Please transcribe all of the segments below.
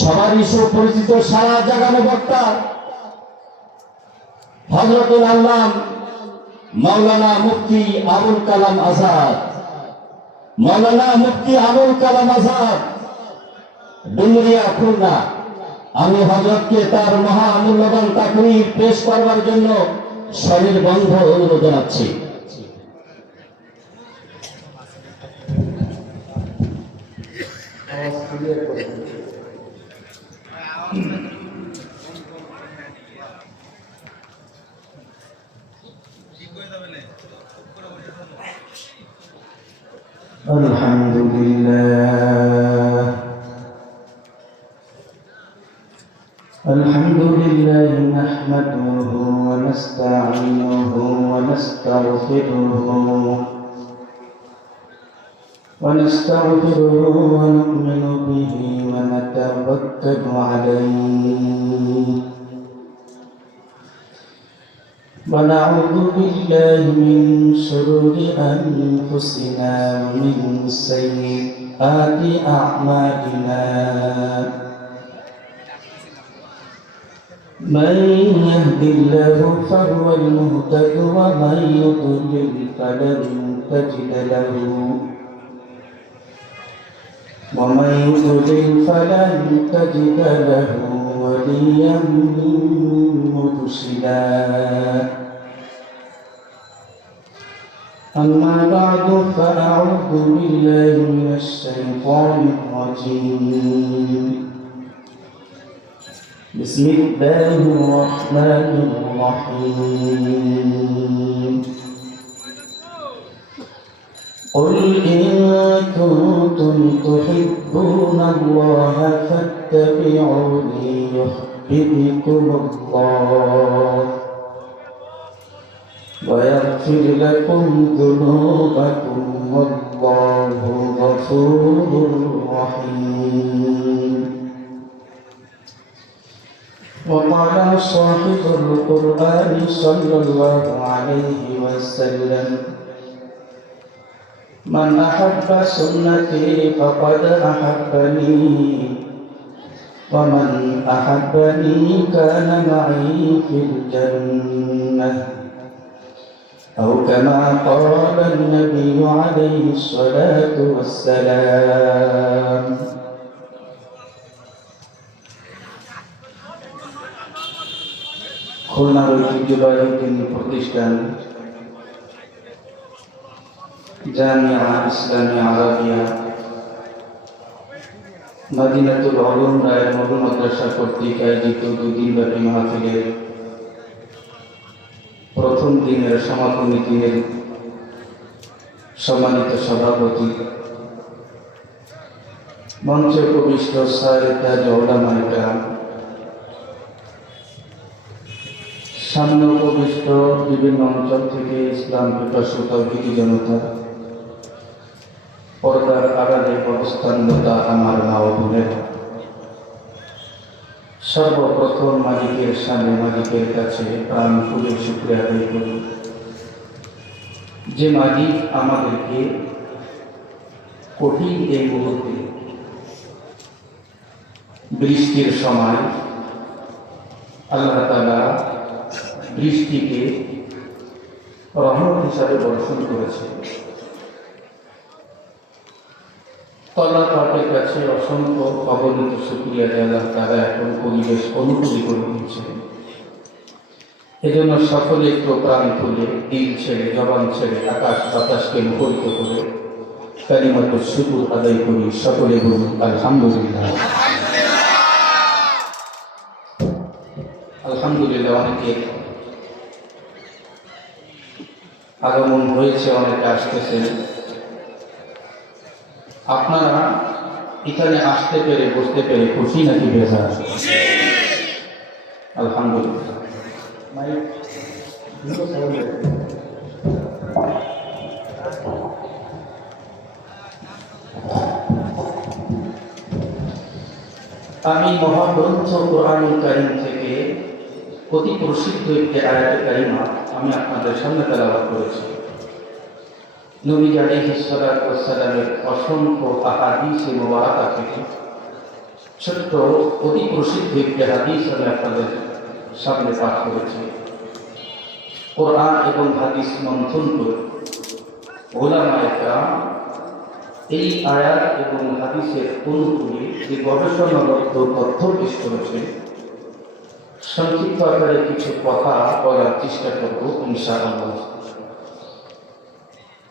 সবারই সুপরিচিত সারা জাগানো বক্তা হযরতুল আল্লাম মাওলানা মুফতি আবুল কালাম আজাদ। মাওলানা মুফতি আবুল কালাম আজাদ ডুমুরিয়া, খুলনা। আমি হযরতকে তার মহামূল্যবান তাকরীর পেশ করবার জন্য শরীর বন্ধ অনুরোধ জানাচ্ছি। আলহামদুলিল্লাহ নাহমাদুহু ওয়া নাস্তাঈনুহু ওয়া নাস্তাগফিরুহু ওয়া নু'মিনু বিহি ওয়া নাতাওয়াক্কালু আলাইহি ওয়া না'উযু বিল্লাহি মিন শুরুরি আনফুসিনা ওয়া মিন সাইয়্যাতি আ'মালিনা। من يهد الله فهو المهتد ومن يضلل فلن تجد له وليا مرشدا. أما بعد فأعوذ بالله من الشيطان الرجيم. بسم الله الرحمن الرحيم. قل إن كنتم تحبون الله فاتبعوني يحببكم الله ويغفر لكم ذنوبكم والله غفور رحيم. وقال صاحب القرآن صلى الله عليه وسلم: من أحب سنتي فقد أحبني ومن أحبني كان معي في الجنة أو كما قال النبي عليه الصلاة والسلام. খুলনার ঐতিহ্যবাহী দিনী প্রতিষ্ঠান জামিয়া ইসলামিয়া আরাবিয়া মদিনাতুল উলুম রায়ের মরুম মাদ্রাসা কর্তৃক আয়োজিত দুদিনব্যাপী মাহফিলের প্রথম দিনের সমাপনী দিনের সম্মানিত সভাপতি, মঞ্চে উপবিষ্ট সারিতাজ উলামায়ে কেরাম, সামনে উপবিষ্ট বিভিন্ন অঞ্চল থেকে ইসলাম পিপাসু তাওহীদি জনতা, পর্দার আড়ালে অবস্থানরত আমার মা ও বোনেরা, সর্বপ্রথম মালিকের সামনে মালিকের কাছে প্রাণ খুলে শুকরিয়া আদায় করি, যে মালিক আমাদেরকে কঠিন এই মুহূর্তে বৃষ্টির সময় আল্লাহ তাআলা বৃষ্টিকে রহমত হিসাবে বর্ষণ করেছে। আল্লাহ পাকের কাছে অসংখ্য অগণিত শুকরিয়া যে আল্লাহ তাআলা এখন পরিবেশ অনুকূলী করে দিয়েছে। এজন্য সকলে একটু প্রাণ খুলে, দিল ছেড়ে, জবান ছেড়ে, আকাশ বাতাসকে মুখরিত করে কালিমাতুশ শুকর আদায় করি। সকলে বলুন আলহামদুলিল্লাহ। আলহামদুলিল্লাহ। অনেকে আগমন হয়েছে, অনেকে আসতেছেন। আপনারা এখানে আসতে পেরে, বসতে পেরে খুশি নাকি বেজার? আলহামদুলিল্লাহ। আমি মহাগ্রন্থ কোরআনুল কারীম থেকে অতি প্রসিদ্ধ একটি আয়াতে কারিমা আমি আপনাদের সামনে তেলাওয়াত করেছি। নবী আলাইহিস সালাতু ওয়াস সালামের অসংখ্য আহাদিসে মুবারাকা থেকে ছোট্ট অতি প্রসিদ্ধ একটি হাদিস আমি আপনাদের সামনে পাঠ করেছি। কোরআন এবং হাদিস মন্থন করে ওলামায়ে কেরাম এই আয়াত এবং হাদিসের অনুকূলে যে গবেষণাবদ্ধ তথ্য পেশ করেছে, সংক্ষিপ্ত আকারে কিছু কথা বলার চেষ্টা করব ইনশাআল্লাহ।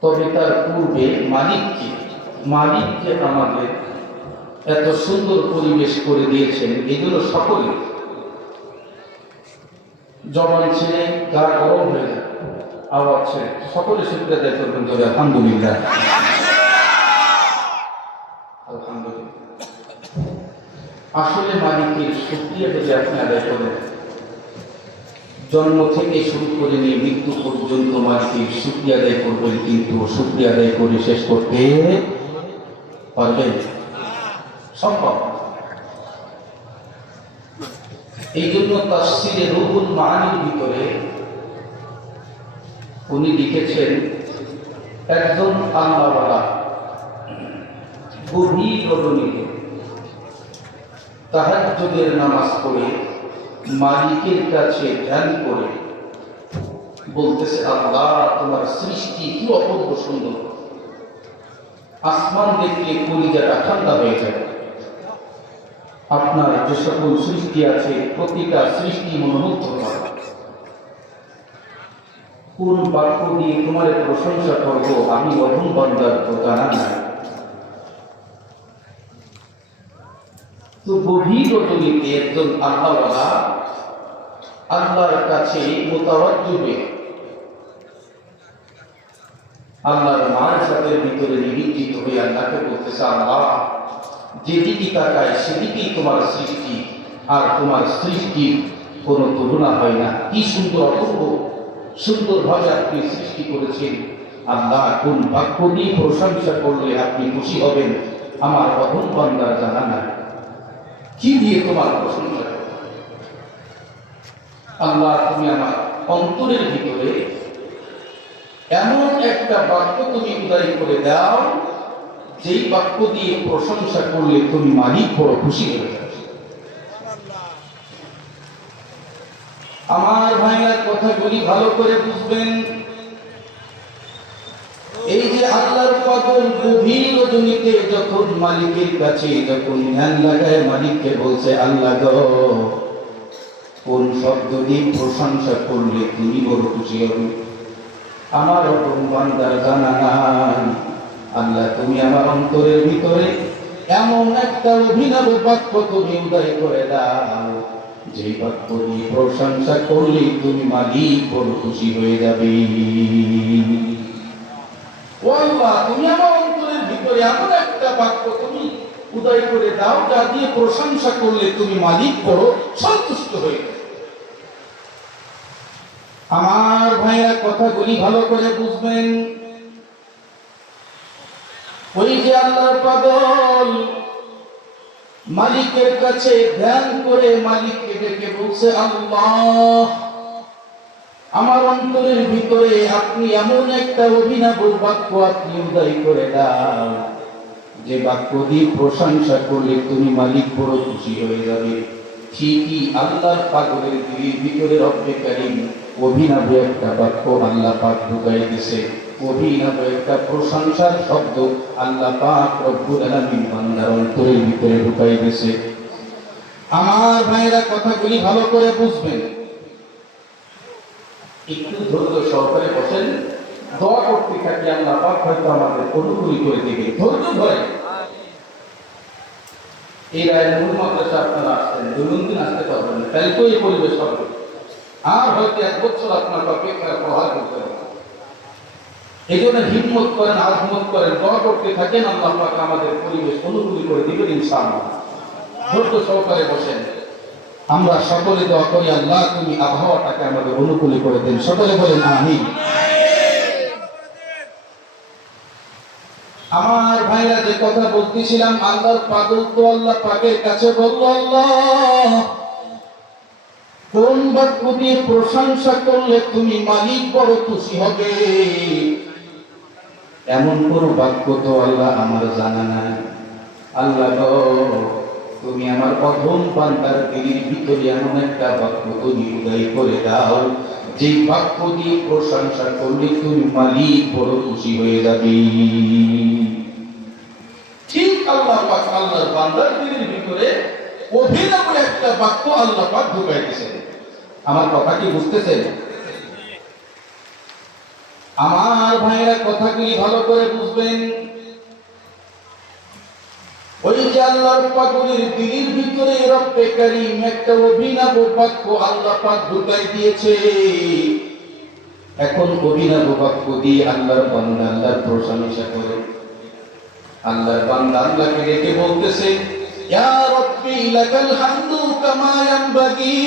তবে তার পূর্বে মালিককে আমাদের এত সুন্দর পরিবেশ করে দিয়েছেন, এগুলো সকলে জবান ছেড়ে গা গরম হয়ে যায়, আওয়াজ ছেড়ে সকলে শুকরিয়া আদায় করবেন তবে আলহামদুলিল্লাহ। আলহামদুলিল্লাহ। আসলে মালিকের শুকরিয়া যদি আপনি আদায় করেন, জন্ম থেকে শুরু করে নিয়ে মৃত্যু পর্যন্ত মালিকের শুকরিয়া আদায় করবেন, কিন্তু শুকরিয়া আদায় করে শেষ করতে পারবেন? সম্ভব। এই জন্য তাফসীরে রুহুল মাআনির ভিতরে উনি লিখেছেন, একজন আল্লাহওয়ালা গভীর রজনীতে তাহাজ্জুদের নামাজ পড়ে মালিকের কাছে ধ্যান করে বলতেছে, আল্লাহ তোমার সৃষ্টি কি অপূর্ব সুন্দর, আসমান দেখলে কলিজাটা ঠান্ডা হয়ে যায়। আপনার যে সকল সৃষ্টি আছে প্রতিটা সৃষ্টি মনোমুগ্ধ করে। কোন বাক্য দিয়ে তোমার প্রশংসা করব আমি অধম বান্দার তো জানা নাই। তো গভীর রজনীতে একজন আল্লাহওয়ালা আল্লাহর কাছে মুতাওয়াজ্জুবে আল্লাহর মারিফাতের ভিতরে নিমজ্জিত হয়ে আল্লাহকে বলতেছে, আল্লাহ যেদিকে তাকায় সেদিকেই তোমার সৃষ্টি, আর তোমার সৃষ্টির কোনো তুলনা হয় না। কি সুন্দর, অপূর্ব সুন্দরভাবে আপনি সৃষ্টি করেছেন। আল্লাহ কোন বাক্য দিয়ে প্রশংসা করলে আপনি খুশি হবেন আমার অধম বান্দার জানা নাই। কি দিয়ে তোমার প্রশংসা করব? আল্লাহ তুমি আমার অন্তরের ভিতরে এমন একটা বাক্য তুমি উদয় করে দাও, যেই বাক্য দিয়ে প্রশংসা করলে তুমি মালিক বড় খুশি হয়ে যাবে। আমার ভাইয়ের কথাগুলি ভালো করে বুঝবেন। এই যে আল্লাহর পাগল গভীর রজনীতে যখন মালিকের কাছে যখন ধ্যান লাগায় মালিককে বলছে, আল্লাহ গো কোন শব্দ দিয়ে প্রশংসা করলে তুমি বড় খুশি হবে আমার অপর বান্দার জানা নাই। আল্লাহ তুমি আমার অন্তরের ভিতরে এমন একটা অভিনব বাক্য তুমি উদয় করে দাও, যে বাক্য দিয়ে প্রশংসা করলে তুমি মালিক বড় খুশি হয়ে যাবে। ও আল্লাহ তুমি আমার অন্তরের ভিতরে এমন একটা বাক্য তুমি উদয় করে দাও, যা দিয়ে প্রশংসা করলে তুমি মালিক বড় সন্তুষ্ট হয়ে যাবে। আমার ভাইরা কথাগুলি ভালো করে বুঝবেন। ওই যে আল্লাহর পাগল মালিকের কাছে ধ্যান করে মালিককে ডেকে বলছে, আল্লাহ আমার অন্তরের ভিতরে আপনি এমন একটা অভিনব বাক্য আপনি উদয় করে দাও, যে বাক্য দিয়ে প্রশংসা করলে তুমি মালিক বড় খুশি হয়ে যাবে। ঠিকই আল্লাহর পাগলের দিলের ভিতরে রব্বে কারীম অভিনব একটা বাক্য আল্লাহ পাক ঢুকাই দিয়েছে, অভিনব একটা প্রশংসার শব্দ আল্লাহ পাক রব্বুল আলামিন বান্দার অন্তরের ভিতরে ঢুকাই দিয়েছে। আমার ভাইরা কথাগুলি ভালো করে বুঝবেন। একটু ধৈর্য সহকারে বসেন, দোয়া করতে থাকি, আল্লাহ পাক হয়তো আমাদের অনুকূল করে দিবে। ধৈর্য ধরে এই রায়ের মূল মাদ্রাসা আপনারা আসছেন, দৈনন্দিন আসতে পারবেন, তাই তো এই পরিবেশ হবে। আর হয়তো 1 বছর আপনার অপেক্ষা প্রহার করতে হবে। এই জন্য হিম্মত করেন, আজমত করেন, দোয়া করতে থাকেন, আল্লাহ পাক আমাদের পরিবেশ অনুকূল করে দিবেন ইনশাআল্লাহ। ধৈর্য সহকারে বসেন। আমরা সকলে দোয়া করি, আল্লাহ তুমি আবহাওয়াটাকে আমাদের অনুকূল করে দেন। সকলে বলেন আমিন। আমার ভাইরা যে কথা বলতেছিলাম, আল্লাহর পাগল তো আল্লাহ পাকের কাছে বলল, আল্লাহ কোন বাক্য দিয়ে প্রশংসা করলে তুমি মালিক বড় খুশি হবে, এমন কোন বাক্য তো আল্লাহ আমার জানা নাই। আল্লাহ গো তুমি আমার প্রথম বান্দার দিলের ভিতরে এমন একটা বাক্য তুমি উদয় করে দাও, যে বাক্য দিয়ে প্রশংসা করলে তুমি মালিক বড় খুশি হয়ে যাবে। ঠিক আল্লাহ পাক আল্লাহর বান্দার দিলের ভিতরে অভিনব একটা বাক্য আল্লাহ পাক ঢুকাই দিয়েছেন। আমার কথা কি বুঝতেছেন? আমার ভাইরা কথাগুলি ভালো করে বুঝবেন। ওই যে আল্লাহর পাকের দিলের ভিতরে রব্বে কারীম একটা অভিনব বাক্য আল্লাহ পাক ঢুকাই দিয়েছে। এখন অভিনব বাক্য দিয়ে আল্লাহর বান্দা আল্লাহর প্রশংসা করে। আল্লাহর বান্দা আল্লাহকে ডেকে বলতেছে, ইয়া রব্বি লাকাল হামদু কামা ইয়ানবাগি,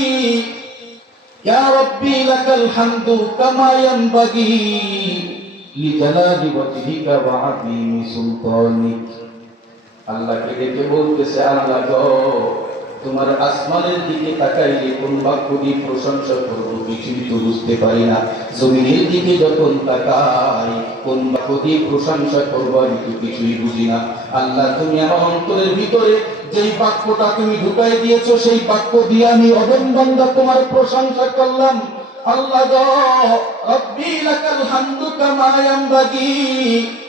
ইয়া রব্বি লাকাল হামদু কামা ইয়ানবাগি লিজালালি ওয়াজহিকা ওয়া আযীমি সুলতানিক। আল্লাহকে ডেকে বলতেছে, আল্লাহ গো, তোমার আসমানের দিকে তাকাইলে কোন বাক্য দিয়ে প্রশংসা করবো কিছুই তো বুঝতে পারি না। জমিনের দিকে যখন তাকাই কোন বাক্য দিয়ে প্রশংসা করবো আমি তো কিছুই বুঝি না। আল্লাহ, তুমি আমার অন্তরের ভিতরে যেই বাক্যটা তুমি ঢুকাই দিয়েছো সেই বাক্য দিয়ে আমি অদম বান্দা তোমার প্রশংসা করলাম। আল্লাহ গো, রব্বি লাকাল হামদু কামা ইয়ানবাগি,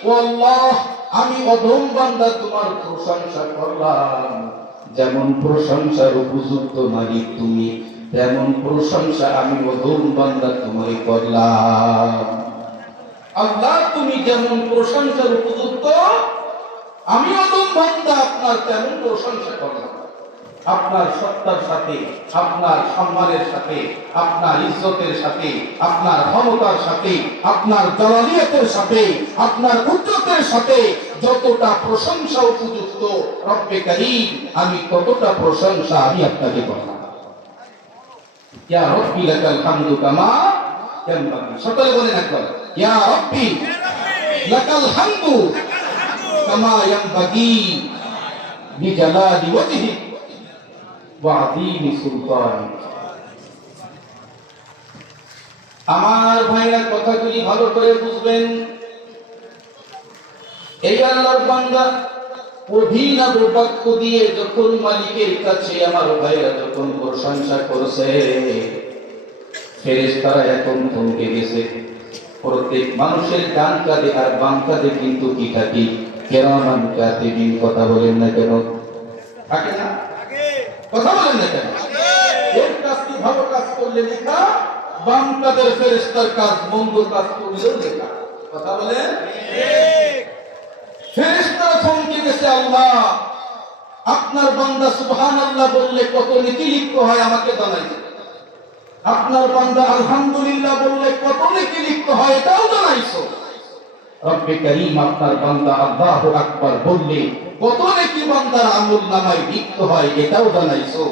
ও আল্লাহ, আমি অদম বান্দা তোমার প্রশংসা করলাম। যেমন প্রশংসার উপযুক্ত মালিক তুমি, তেমন প্রশংসা আমি অদম বান্দা তোমায় করলাম। আল্লাহ, তুমি যেমন প্রশংসার উপযুক্ত, আমি অদম বান্দা আপনার তেমন প্রশংসা করলাম। আপনার সত্তার সাথে, আপনার সম্মানের সাথে, আপনার ইজ্জতের সাথে, আপনার ক্ষমতার সাথে, আপনার জালালিয়াতের সাথে, আপনার উচ্চতার সাথে যতটা প্রশংসা উপযুক্ত রব্বে কারীম, আমি ততটা প্রশংসা আমি আপনাকে করলাম। ইয়া রব্বি লাকাল হামদু কামা ইয়ানবাগি। সকলে বলেন একবার, ইয়া রব্বি লাকাল হামদু কামা ইয়ানবাগি লিজালালি ওয়াজহিক ওয়া আযীমি সুলতানিক। আমার ভাইরা কথাগুলি ভালো করে বুঝবেন। এই আল্লাহর বান্দা অভিনব বাক্য দিয়ে যখন মালিকের কাছে আমার ভাইরা যখন প্রশংসা করছে, ফেরেশতারা এখন থমকে গেছে। প্রত্যেক মানুষের ডান কাঁধে আর বাম কাঁধে কিন্তু কি থাকে? কিরামান কাতিবিন। কথা বলেন না কেন? থাকে না? কথা বলেন না কেন? এর কাজটি ভালো কাজ করলে লেখা, বাম কাঁধের ফেরেশতার কাজ মন্দ কাজ করলেও লেখা। কথা বলেন? ফেরেশতারা থমকে গেছে। আল্লাহ, আপনার বান্দা সুবহানাল্লাহ বললে কত নেকি লিপ্ত হয় আমাকে জানাইছে। আপনার বান্দা আলহামদুলিল্লাহ বললে কত নেকি লিপ্ত হয় এটাও জানাইছো। রব্বে কারীম, আপনার বান্দা আল্লাহু আকবার বললে কত নেকি বান্দার আমলনামায় লিপ্ত হয় এটাও জানাইছো।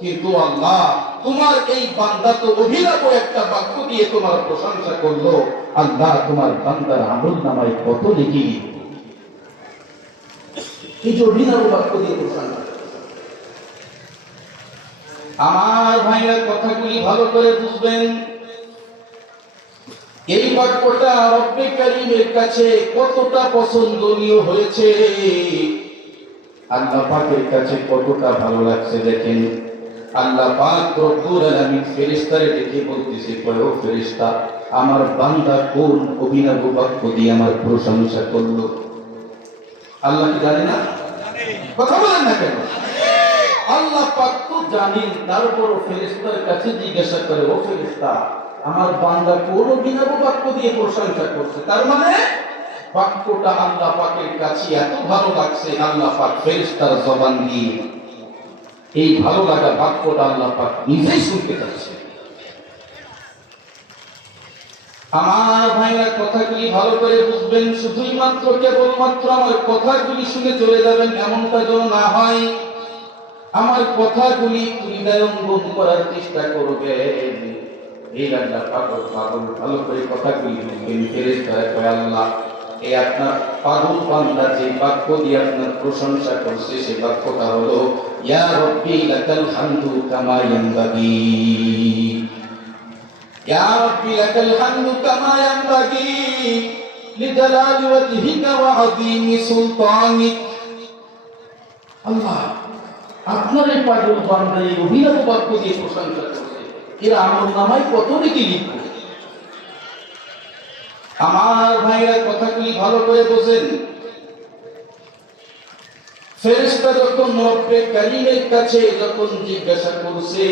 কিন্তু আল্লাহ, তোমার এই বান্দা তো অভিনব একটা বাক্য দিয়ে তোমার প্রশংসা করলো। আল্লাহ, তোমার বান্দার আমলনামায় কত নেকি লিপ্ত। এই যে অভিনব বাক্য দিয়ে প্রশংসা। আমার ভাইরা কথাগুলি ভালো করে বুঝবেন। এই বাক্যটা রব্বে কারীমের কাছে কতটা পছন্দনীয় হয়েছে, আল্লাহ পাকের কাছে কতটা ভালো লাগছে দেখেন। আল্লাহ পাক রব্বুল আলামিন ফেরেশতারে ডেকে বলতেছে, ও ফেরেশতা, আমার বান্দা কোন অভিনব বাক্য দিয়ে আমার প্রশংসা করলো। আল্লাহ কি জানে না? কথা বলেন না কেন? আল্লাহ পাক তো জানেন, তারপরও ফেরেশতার কাছে জিজ্ঞাসা করে, ও ফেরেশতা, আমার বান্দা কোন অভিনব বাক্য দিয়ে প্রশংসা করছে। তার মানে বাক্যটা আল্লাহ পাকের কাছে এত ভালো লাগছে, আল্লাহ পাক ফেরেশতার জবান দিয়ে এই ভালো লাগা বাক্যটা আল্লাহ পাক নিজেই শুনতে চাচ্ছে। আমার ভাইরা কথাগুলি ভালো করে বুঝবেন। শুধুই মাত্র কেবলমাত্র আমার কথাগুলি শুনে চলে যাবেন এমনটা যেন না হয়। আমার কথাগুলি হৃদয়ঙ্গম করার চেষ্টা করবেন। এই আল্লাহ পাগল পাগল ভালো করে কথাগুলি বুঝবেন। ফেরেশতারা কয়, আল্লাহ, এই আপনার পাগল বান্দা যে বাক্য দিয়ে আপনার প্রশংসা করছে সেই বাক্যটা হলো, ইয়া রব্বি লাকাল হামদু কামা ইয়ানবাগি, ইয়া রব্বি লাকাল হামদু কামা ইয়ানবাগি লিজালালি ওয়াজহিকা ওয়া আযীমি সুলতানিক। আল্লাহ, আপনার এই পাগল বান্দা এই অভিনব বাক্য দিয়ে প্রশংসা করছে, এরা আমল নামায় কত নাকি লিখবে। আমার ভাইরা কথাগুলি ভালো করে বোঝেন। ফেরেশতা যখন রব্বে কারীমের কাছে যখন জিজ্ঞাসা করছে,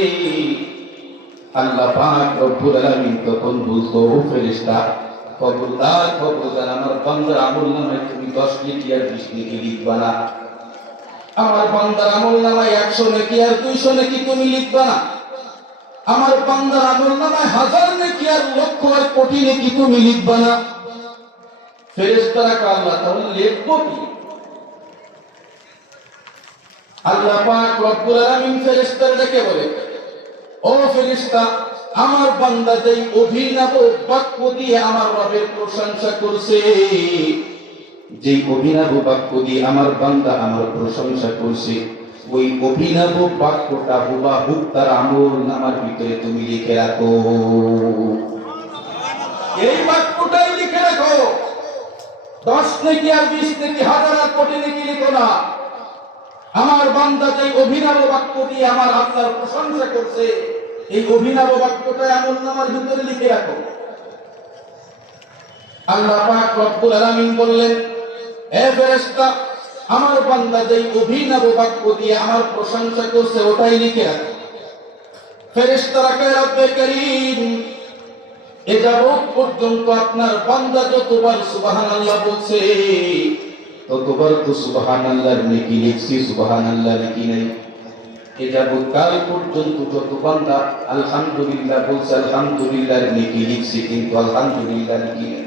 আল্লাহ পাক রব্বুল আলামিন তখন বলতো, ও ফেরেশতা খবরদার খবরদার, আমার বান্দার আমল নামায় তুমি 10 নেকি আর 20 নেকি লিখবা না। আমার বান্দার আমল নামায় 100 নেকি আর 200 নেকি তুমি লিখবা না। আমার বান্দার আমল নামায় 1000 নেকি আর লক্ষ আর কোটি নেকি তুমি লিখবা না। ফেরেশতারা কয়, আল্লাহ তাহলে লিখবো কি? আল্লাহ পাক রব্বুল আলামিন ফেরেশতাদেরকে বলে, ও ফেরেশতা, আমার বান্দা যেই অভিনব বাক্য দিয়ে আমার রবের প্রশংসা করছে, যেই অভিনব বাক্য দিয়ে আমার বান্দা আমার প্রশংসা করছে, ওই অভিনব বাক্যটা হুবাহুব তার আমল নামার ভিতরে তুমি লিখে রাখো। এই বাক্যটাই লিখে রাখো। 10 নেকি আর 20 নেকি 1000 আর কোটি নেকি লিখো না। আমার বান্দা যে অভিনব বাক্য দিয়ে আমার আল্লাহর প্রশংসা করছে, এই অভিনব বাক্যটা আমলনামার ভিতরে লিখে রাখো। আল্লাহ পাক রব্বুল আলামিন বললেন, হে ফেরেশতা, আমার বান্দা যে অভিনব বাক্য দিয়ে আমার প্রশংসা করছে ওটাই লিখে রাখো। ফেরেশতারা কয়, রব্বে কারীম, এ যাবৎ পর্যন্ত আপনার বান্দা যতবার সুবহানাল্লাহ বলছে ততবার তো সুবহানাল্লাহর নেকি লিখছি, সুবহানাল্লাহ লিখি নাই। এ যাবৎ কাল পর্যন্ত যত বান্দা আলহামদুলিল্লাহ বলছে আলহামদুলিল্লাহর নেকি লিখছি, কিন্তু আলহামদুলিল্লাহ লিখি নাই।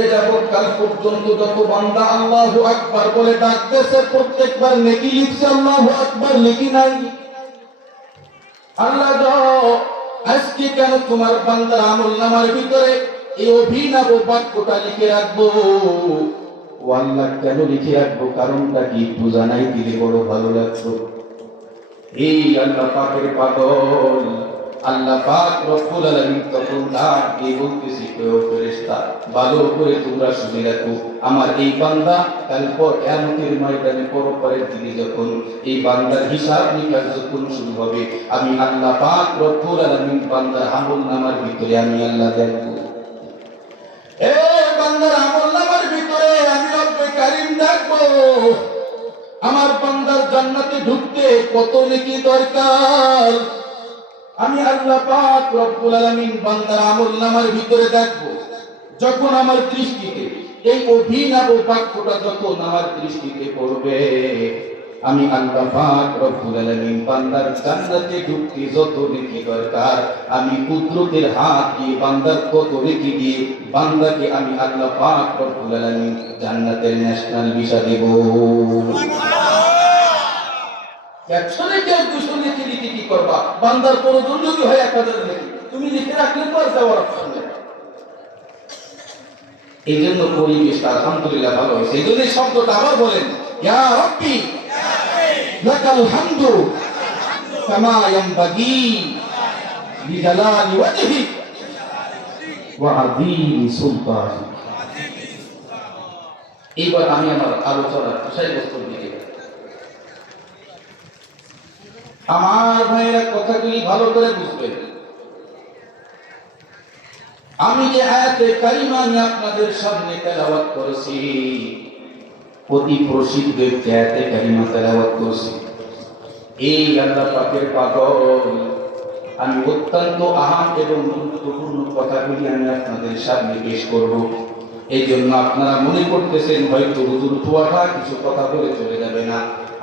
এ যাবৎ কাল পর্যন্ত যত বান্দা আল্লাহু আকবার বলে ডাকতেছে প্রত্যেকবার নেকি লিখছে, আল্লাহু আকবার লিখি নাই। আল্লাহ আজকে কেন তোমার বান্দার আমলনামার ভিতরে এই অভিনব বাক্যটা লিখে রাখবো? ও আল্লাহ, কেন লিখে রাখবো? কারণটা কি একটু জানাই দিলে বড় ভালো লাগতো। এই আল্লাহ পাকের পাগল আল্লাহ পাক রব্বুল আলামিন তখন ডাক দিয়ে বলতেছি, ও ফেরেশতা, ভালো করে তোমরা শুনে রাখো, আমার এই বান্দা কাল কিয়ামতের ময়দানে পরপরের দিনে যখন এই বান্দার হিসাব নিকাশ যখন শুরু হবে, আমি আল্লাহ পাক রব্বুল আলামিন বান্দার আমলনামার ভিতরে আমি আল্লাহ দেখব। এ বান্দার আমলনামার ভিতরে আমি রব্বে কারীম দেখব, আমার বান্দার জান্নাতে ঢুকতে কত নেকি দরকার। আমি আল্লাহ পাক রব্বুল আলামিন বান্দার আমলনামার ভিতরে দেখব। যখন আমার দৃষ্টিতে এই অভিনব বাক্যটা যখন আমার দৃষ্টিতে পড়বে, আমি আল্লাহ পাক রব্বুল আলামিন বান্দার জান্নাতে ঢুকতে যত নেকি দরকার, আমি কুদরতের হাত দিয়ে বান্দার কত নেকি দিয়ে বান্দাকে আমি আল্লাহ পাক রব্বুল আলামিন জান্নাতের ন্যাশনাল ভিসা দেব। 100 নেকি আর 200 নেকি লিখে কি করবা? বান্দার প্রয়োজন যদি হয় 1000 নেকি তুমি লিখে রাখলে তো আর যাওয়ার অপশন নেই। এই জন্য পরিবেশটা আলহামদুলিল্লাহ ভালো হয়েছে। এই জন্য শব্দটা আবার বলেন, ইয়া রাব্বি লাকাল হামদু কামা ইয়ানবাগি লিজালালি ওয়াজহিক ওয়া আযীমি সুলতানিক। এবার আমি আমার আলোচনার বিষয়বস্তুর দিকে, আমার ভাইয়েরা কথাগুলি ভালো করে বুঝবেন। আমি যে আয়াতে কারিমা আমি আপনাদের সামনে তেলাওয়াত করেছি, অতি প্রসিদ্ধ একটি আয়াতে কারিমা তেলাওয়াত করেছি। এই আল্লাহ পাকের পাগল আমি অত্যন্ত আহাম এবং গুরুত্বপূর্ণ কথাগুলি আমি আপনাদের সামনে পেশ করব। এই জন্য আপনারা মনে করতেছেন হয়তো হুজুর থুয়াটা কিছু কথা বলে চলে যাবে না।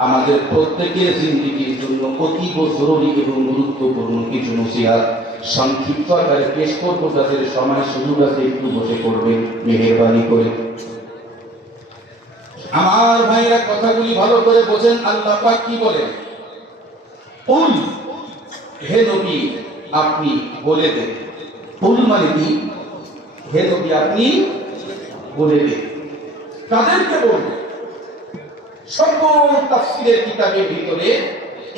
আমাদের প্রত্যেকের জিন্দেগির জন্য অতীব জরুরি এবং গুরুত্বপূর্ণ কিছু নসিহত সংক্ষিপ্ত আকারে পেশ করবো। তাদের সময় সুযোগ আছে, একটু বসে করবেন মেহেরবানি করে। আমার ভাইরা কথাগুলি ভালো করে বোঝেন। আল্লাহ পাক কি বলেন? কুল, হে নবী আপনি বলে দেন। কুল মানে কি? হে নবী আপনি বলে দেন। কাদেরকে বলবেন? সকল তাফসীরের কিতাবের ভিতরে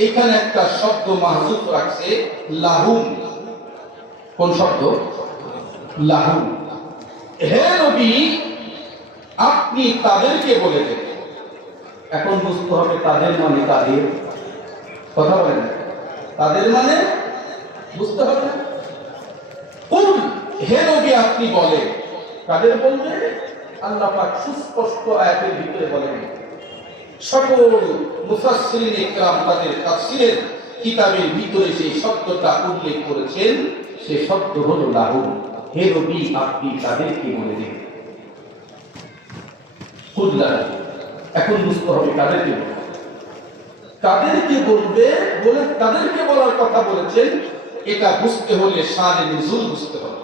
এখানে একটা শব্দ মাহযুফ রাখছে, লাহুম। কোন শব্দ? লাহুম। হে নবী আপনি তাদেরকে বলে দেন। এখন বুঝতে হবে তাদের মানে কাদের। কথা বলেন, তাদের মানে বুঝতে হবে। কুল, হে নবী আপনি বলেন, কাদের বলবে? আল্লাহ পাক সুস্পষ্ট আয়াতের ভিতরে বলেন। সকল মুফাসসিরিন ইকরাম তাদের তাফসীরের কিতাবের ভিতরে সেই শব্দটা উল্লেখ করেছেন। সে শব্দ হলো লাহুম। হে নবী আপনি তাদেরকে বলে দিন। কুল্লাহ, এখন বুঝতে হবে কাদেরকে বলবে। কাদেরকে বলবে বলে তাদেরকে বলার কথা বলেছেন, এটা বুঝতে হলে শানে নুজুল বুঝতে হবে।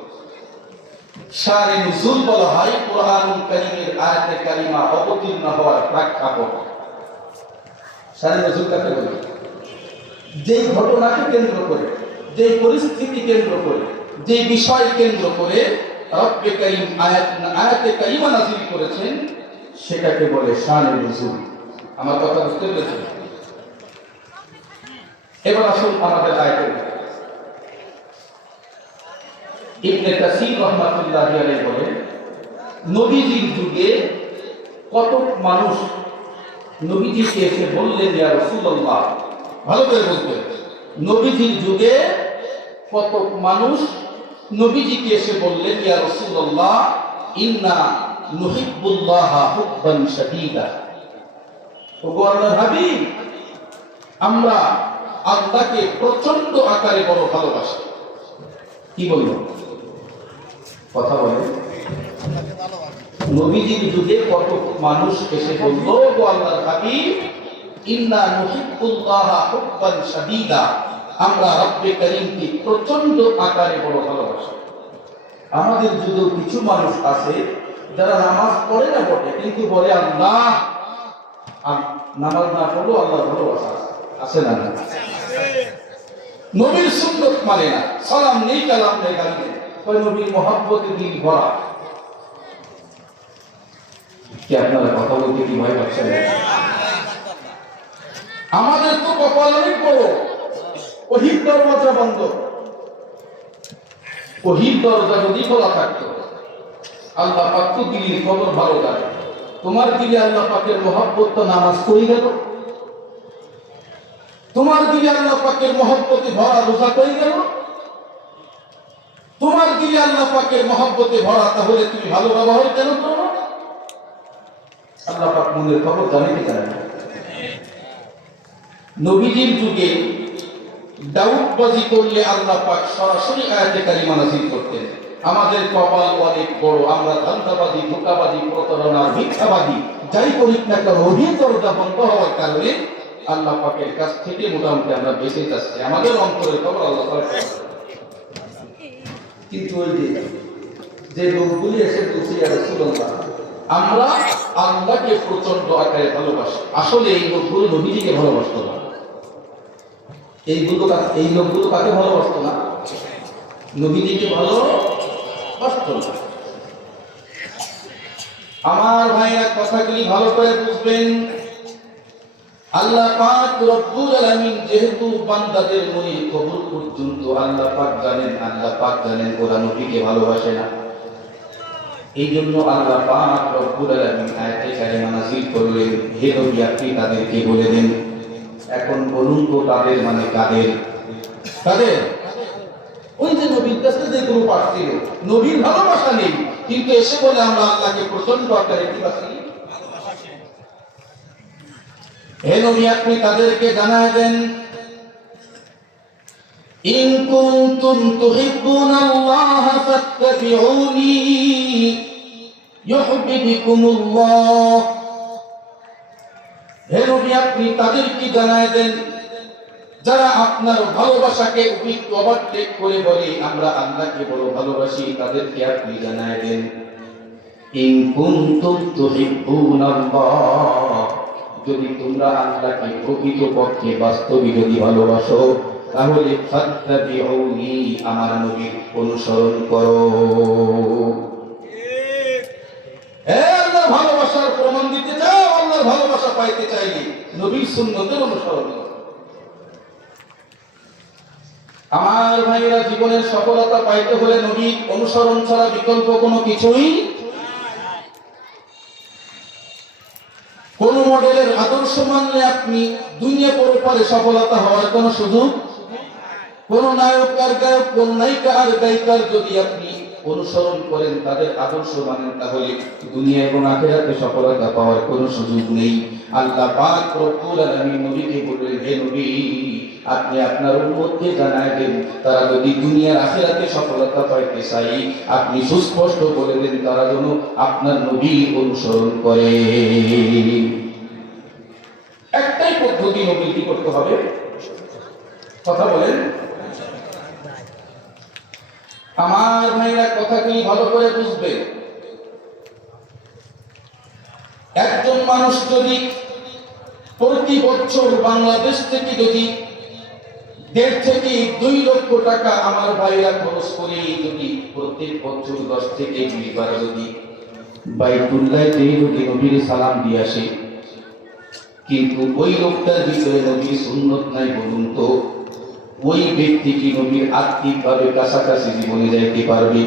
শানে নুজুল বলা হয় কোরআনুল কারীমের আয়াতে কারিমা অবতীর্ণ হওয়ার প্রেক্ষাপট। শানে নুজুল কাকে বলে? যেই ঘটনাকে কেন্দ্র করে, যেই পরিস্থিতি কেন্দ্র করে, যেই বিষয় কেন্দ্র করে রব্বে কারীম আয়াতে কারিমা নাযিল করেছেন, সেটাকে বলে শানে নুজুল। আমার কথা বুঝতে পেরেছেন? এবার আসুন আমাদের আয়াতে। ইবনে কাসীর রাহমাতুল্লাহি আলাইহি বলেন, নবীজির যুগে কত মানুষ নবীজিকে এসে বললেন, ইয়া রাসূলুল্লাহ, ভালো করে বলবেন, নবীজির যুগে কত মানুষ নবীজিকে এসে বললেন, ইয়া রাসূলুল্লাহ ইন্না নুহিব্বুল্লাহ হুব্বান শাদীদা। ওগো আল্লাহর হাবিব, আমরা আল্লাহকে প্রচন্ড আকারে বড় ভালোবাসি। কি বলবো? কথা বলে। নবীজির যুগে কত মানুষ এসে বলল, ওগো আল্লাহর হাবিব ইন্না নুহিব্বুল্লাহ হুব্বান শাদীদা, আমরা রব্বে কারীমকে প্রচন্ড আকারে বড় ভালোবাসি। আমাদের যুগেও কিছু মানুষ আছে যারা নামাজ পড়ে না বটে, কিন্তু বলে আল্লাহ, নামাজ না পড়লেও আল্লাহর ভালোবাসা আছে না? নবীর সুন্নত মানে না, সালাম নেই, কালাম নেই, গালি নেই, ওই নবীর মহব্বতে দিল ভরা। কি আপনারা কথা বলতে কি ভয় পাচ্ছেন? আমাদের তো কপাল অনেক বড়, ওহির দরজা বন্ধ। ওহির দরজা যদি খোলা থাকতো, আল্লাহ পাক তো দিলের খবর ভালো জানে। তোমার দিলে আল্লাহ পাকের মহব্বত তো নামাজ পড়ে গেল, তোমার দিলে আল্লাহ পাকের মহব্বতে ভরা রোজা করে গেল, তোমার দিলে আল্লাহ পাকের মহব্বতে ভরা, তাহলে তুমি ভালো ব্যবহার কেন করো? আল্লাহ পাক মনের খবর জানে কি জানে না? নবীজির যুগে দাউদবাজি করলে আল্লাহ পাক সরাসরি আয়াতে কারিমা নাযিল করতেন। আমাদের কপাল অনেক বড়, আমরা ধান্দাবাজি, ধোঁকাবাজি, প্রতারণা, মিথ্যাবাদী যাই করি না কেন, ওহির দরজা বন্ধ হওয়ার কারণে আল্লাহ পাকের কাছ থেকে মোটামুটি আমরা বেঁচে যাচ্ছি। আমাদের অন্তরের খবর আল্লাহ পাক। কিন্তু ওই যে লোকগুলি এসে বলছে, ইয়া রাসূলুল্লাহ আমরা আল্লাহকে প্রচন্ড আকারে ভালোবাসি, আসলে এই লোকগুলো নবীজিকে ভালোবাসতো না। এই লোকগুলো কাকে ভালোবাসতো না? নবীজিকে ভালোবাসতো না। আমার ভাইরা কথাগুলি ভালো করে বুঝবেন। আল্লাহ পাক রব্বুল আলামিন যেহেতু বান্দাদের মনের কবর পর্যন্ত আল্লাহ পাক জানেন ওরা নবীকে ভালোবাসে না। এই জন্য আল্লাহ পাক রব্বুল আলামিন আয়াতে কারিমা নাযিল করলেন, হে নবী আপনি তাদেরকে বলে দেন। এখন বলুন তো তাদের মানে কাদের? কাদের? ওই যে নবীর কাছে যে গ্রুপ আসছিল, নবীর ভালোবাসা নেই, কিন্তু এসে বলে আমরা আল্লাহকে প্রচন্ড আকারে কি বাসি। হে নবী আপনি তাদেরকে জানায় দেন, ইন কুনতুম তুহিব্বুনাল্লাহ ফাত্তাবিউনি ইউহিব্বুকুমুল্লাহ। হে নবী আপনি তাদেরকে জানায় দেন, যারা আপনার ভালোবাসাকে ওভারটেক করে বলে আমরা আল্লাহকে বড় ভালোবাসি, তাদেরকে আপনি জানায় দেন, ইন কুনতুম তুহিব্বুনাল্লাহ, যদি তোমরা আল্লাহকে প্রকৃতপক্ষে বাস্তবিক যদি ভালোবাসো, তাহলে ফাত্তাবিউনি, আমার নবীর অনুসরণ করো। আল্লাহর ভালোবাসার প্রমাণ দিতে চাও, আল্লাহর ভালোবাসা পাইতে চাইলে নবীর সুন্নতের অনুসরণ করো। আমার ভাইরা, জীবনের সফলতা পাইতে হলে নবীর অনুসরণ ছাড়া বিকল্প কোনো কিছুই, কোন মডেলের আদর্শ আদর্শ মানলে আপনি দুনিয়া পরপারে সফলতা হওয়ার কোনো সুযোগ, কোন নায়ক আর গায়ক, কোন নায়িকা আর গায়িকার যদি আপনি অনুসরণ করেন, তাদের আদর্শ মানেন, তাহলে দুনিয়া এবং আখিরাতে সফলতা পাওয়ার কোনো সুযোগ নেই। আল্লাহ পাক রব্বুল আলামিন নবীকে বললেন, হে নবী, আপনি আপনার উম্মতকে জানায় দেন, তারা যদি দুনিয়ার আখিরাতে সফলতা পাইতে চাই, আপনি সুস্পষ্ট বলে দেন তারা যেন আপনার নবী অনুসরণ করে। একটাই পদ্ধতি নবী কি করতে হবে, কথা বলেন। আমার ভাইরা কথাটি ভালো করে বুঝবেন। একজন মানুষ যদি প্রতি বছর বাংলাদেশ থেকে যদি 1.5 থেকে 2 লক্ষ টাকা আমার ভাইরা খরচ করে যদি প্রত্যেক বছর 10 থেকে 20 বার যদি বাইতুল্লাহ যদি নবীর সালাম দিয়ে আসে, কিন্তু ওই লোকটার ভিতরে নবীর সুন্নত নাই, বলুন তো ওই ব্যক্তি কি নবীর আত্মিকভাবে কাছাকাছি জীবনে যাইতে পারবে?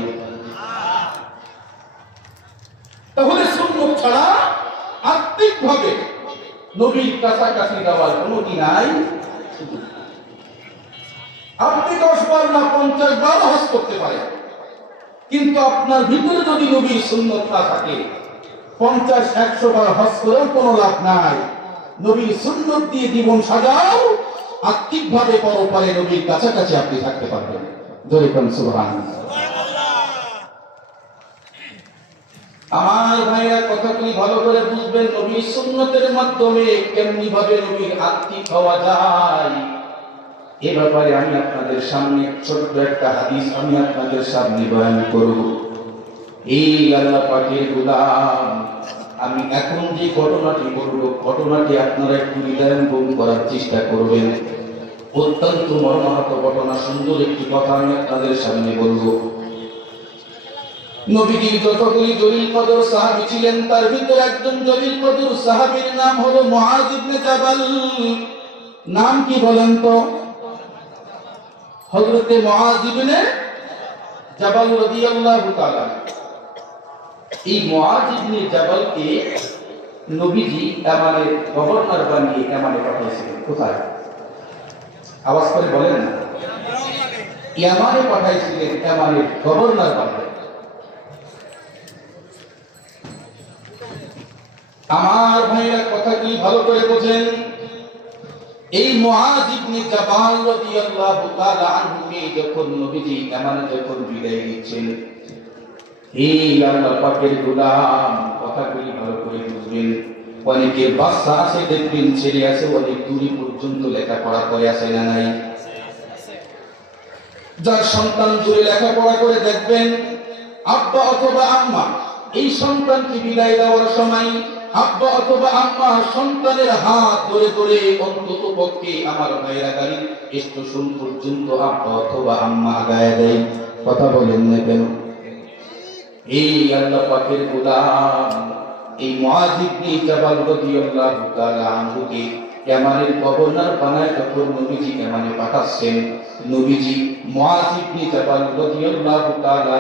তাহলে সুন্নত ছাড়া আত্মিকভাবে নবীর কাছাকাছি যাওয়ার কোনো কি নাই? আপনি 10 বার না 50 বার হজ করতে পারেন, কিন্তু আপনার ভিতরে যদি নবীর সুন্নত না থাকে, 50-100 বার হজ করেও কোনো লাভ নাই। নবীর সুন্নত দিয়ে জীবন সাজাও, আত্মিকভাবে পরপারে নবীর কাছাকাছি আপনি থাকতে পারবেন। জোরে কোন সুবহানাল্লাহ। আমার ভাইরা কথাগুলি ভালো করে বুঝবেন। নবীর সুন্নতের মাধ্যমে কেমনি ভাবে নবীর আত্মিক হওয়া যায়, এ ব্যাপারে আমি আপনাদের সামনে ছোট্ট একটা হাদিস আমি আপনাদের সামনে বয়ান করব। এই আল্লাহ পাকের গোলাম, আমি এখন যে ঘটনাটি বলবো, ঘটনাটি আপনারা একটু হৃদয়ঙ্গম করার চেষ্টা করবেন। অত্যন্ত মর্মাহত ঘটনা, সুন্দর একটি কথা আমি আপনাদের সামনে বলবো। নবীজির যতগুলি জলিল কদর সাহাবী ছিলেন, তার ভিতরে একজন জলিল কদর সাহাবীর নাম হলো মুআয ইবনে জাবাল। নাম কি বলেন তো? হযরতে মুআয ইবনে জাবাল রাদিয়াল্লাহু তাআলা। এই মুআয ইবনে জাবালকে নবীজি ইয়ামানের গভর্নর বানিয়ে ইয়ামানে পাঠিয়েছিলেন। কোথায়? আওয়াজ করে বলেন না। ইয়ামানে পাঠাইছিলেন, ইয়ামানের গভর্নর বানিয়ে। আমার ভাইরা কথাটি ভালো করে বোঝেন। এই মুআয ইবনে জাবাল রাদিয়াল্লাহু তাআলা আনহুকে যখন নবীজি ইয়ামানে যখন বিদায় দিচ্ছেন, এই আল্লাহ পাকের গোলাম, কথাগুলি ভালো করে বুঝবেন। অনেকে বাচ্চা আছে দেখবেন, ছেলে আছে অনেক দূরে পর্যন্ত লেখাপড়া করে, আছে না নাই? যার সন্তান দূরে লেখাপড়া করে দেখবেন, আব্বা অথবা আম্মা এই সন্তানকে বিদায় দেওয়ার সময় আব্বা অথবা আম্মা সন্তানের হাত ধরে ধরে অন্তত পক্ষে আমার ভাইরা গাড়ি স্টেশন পর্যন্ত আব্বা অথবা আম্মা আগায় দেয়। কথা বলেন না কেন? এই আল্লাহ পাকের গোলাম, এই মুআয ইবনে জাবাল রাদিয়াল্লাহু তাআলা আনহুকে ইয়ামানের গভর্নর বানায় যখন নবীজি ইয়ামানে পাঠাচ্ছেন, নবীজি মুআয ইবনে জাবাল রাদিয়াল্লাহু তাআলা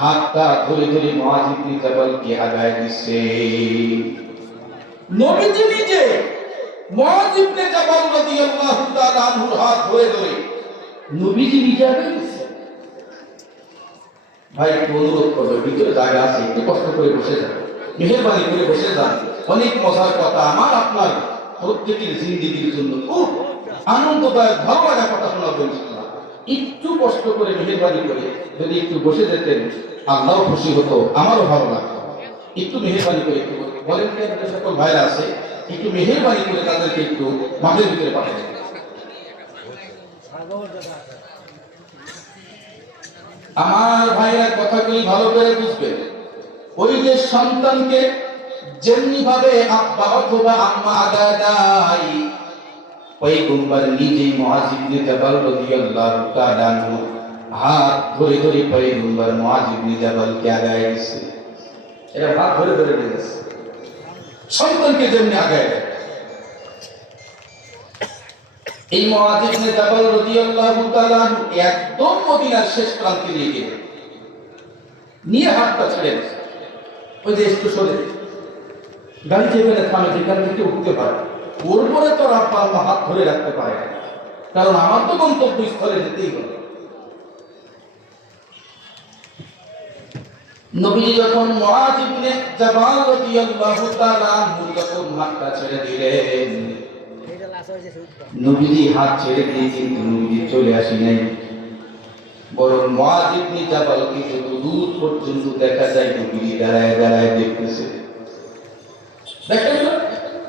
হাতটা ধরে ধরে মুআয ইবনে জাবালকে আগায় দিচ্ছে। নবীজি নিজে মুআয ইবনে জাবাল রাদিয়াল্লাহু তাআলা আনহুর হাত ধরে ধরে নবীজি নিজে আগায় দিচ্ছে। ভাই একটু অনুরোধ করবে, ভিতরে জায়গা আছে, একটু কষ্ট করে বসে যান, মেহেরবানি করে বসে যান। অনেক মজার কথা আমার আপনার প্রত্যেকের জিন্দেগির জন্য খুব আনন্দদায়ক ভালো লাগা কথা শোনাবেন। একটু কষ্ট করে মেহেরবানি করে যদি একটু বসে যেতেন, আল্লাহও খুশি হতো, আমারও ভালো লাগতো। একটু মেহেরবানি করে একটু বলেন, সকল ভাইরা আছে, একটু মেহেরবানি করে তাদেরকে একটু মাঠের ভিতরে পাঠাবেন। আমার ভাইরা কথাগুলি ভালো করে বুঝবেন। ওই যে সন্তানকে যেমনি ভাবে আব্বা অথবা আম্মা আগায় দেয়, পয়গম্বর নিজেই মুআয ইবনে জাবাল রাদিয়াল্লাহু তাআলা আনহু হাত ধরে ধরে পয়গম্বর মুআয ইবনে জাবালকে আগায় দিয়েছে। এরা হাত ধরে ধরে দিয়েছে সন্তানকে যেমনি আগায় দেয়। এই মুআয ইবনে জাবাল রাদিয়াল্লাহু তাআলা একদম মদিনার শেষ প্রান্তে নিয়ে হাতটা ছেড়ে ওই যে স্টেশনে গাড়ি যেখানে থামে, যেখান থেকে উঠতে পারে ওর পরে তো আব্বা আম্মা হাত ধরে রাখতে পারে না, কারণ আমার তো গন্তব্যস্থলে যেতেই হবে। নবীজি যখন মুআয ইবনে জাবাল রাদিয়াল্লাহু তাআলা আনহু যখন হাতটা ছেড়ে দিলেন, নবীজি হাত ছেড়ে দিয়ে কিন্তু নবীজি চলে আসি নাই, বরং মুআয ইবনে জাবালকে যত দূর পর্যন্ত দেখা যায় নবীজি দাঁড়ায় দাঁড়ায় দেখতেছে। দেখেন না,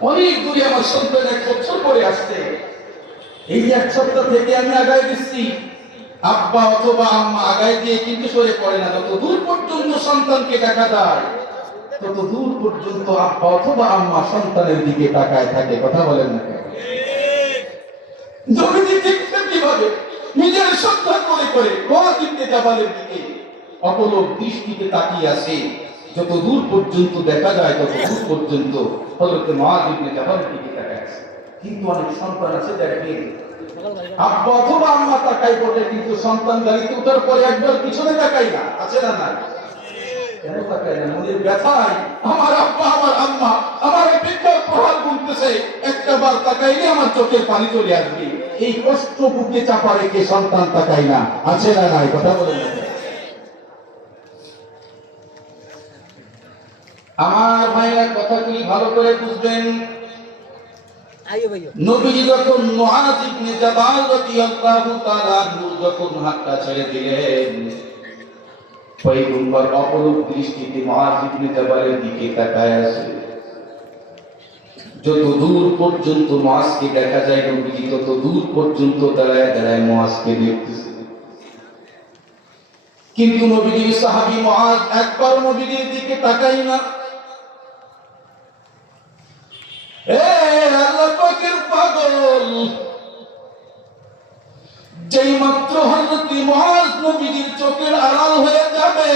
অনেক দূরে আমার সন্তান 1 বছর পরে আসছে, এই যে 1 সপ্তাহ থেকে আমি আগায় দিচ্ছি, আব্বা অথবা আম্মা আগায় দিয়ে কিন্তু সরে পড়ে না। যত দূর পর্যন্ত সন্তানকে দেখা যায় তত দূর পর্যন্ত আব্বা অথবা আম্মা সন্তানের দিকে তাকায় থাকে। কথা বলেন না কেন? নবীজি দেখতেন কিভাবে? নিজের সন্তান মনে করে মুআয ইবনে জাবালের দিকে অপলক দৃষ্টিতে তাকিয়ে আছে। যত দূর পর্যন্ত দেখা যায় তত দূর পর্যন্ত হযরত মুআয ইবনে জাবালের দিকে তাকায় আছে। কিন্তু অনেক সন্তান আছে দেখবেন আব্বা অথবা আম্মা তাকাই বটে, কিন্তু সন্তান গাড়িতে ওঠার পরে একবার পিছনে তাকাই না। আছে না না? কেন তাকাই না? মনের ব্যথায় আমার আব্বা আমার আম্মা আমার অপেক্ষার প্রহার গুনতেছে, একটা বার তাকাইলে আমার চোখের পানি চলে আসবে। এই কষ্ট বুকে চাপা রেখে সন্তান তাকাই না। আছে না নাই? কথা বলেন না। আমার ভাইরা কথাগুলি ভালো করে বুঝবেন। নবীজি যখন মুআয ইবনে জাবাল রাদিয়াল্লাহু তাআলা আনহু যখন হাতটা ছেড়ে দিলেন, পয়গম্বর অপলক দৃষ্টিতে মুআয ইবনে জাবালের দিকে তাকায় আছে। যত দূর পর্যন্ত মুআযকে দেখা যায় নবীজি তত দূর পর্যন্ত দাঁড়ায় দাঁড়ায় মুআযকে দেখতেছে। কিন্তু নবীজির সাহাবী মুআয একবার নবীজির দিকে তাকাই না। আল্লাহ পাকের পাগল, যেই মাত্র হযরত মুআয নবীজির চোখের আড়াল হয়ে যাবে,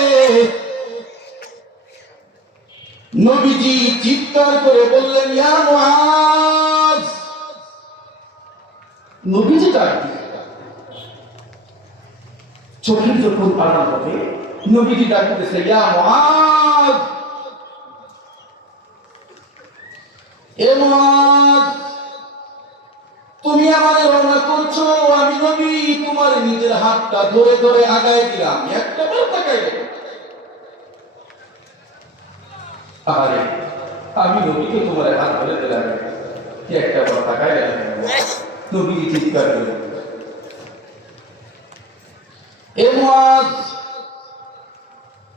নবীজি চিৎকার করে বললেন, ইয়া মুআয। নবীজি ডাক দিলেন, চোখের যখন আড়াল হবে নবীজি ডাক দিতেছে, ইয়া মুআয। এ মুআয, তুমি আমারে রওনা করছো, আমি নবী তোমার নিজের হাতটা ধরে ধরে আগায় দিলাম, একটা বার তাকাইলে। আরে আমি নবীকে তোমার হাত ধরে দিলাম, একটা বার তাকাইলে। নবী চিৎকার করলেন, এ মুআয,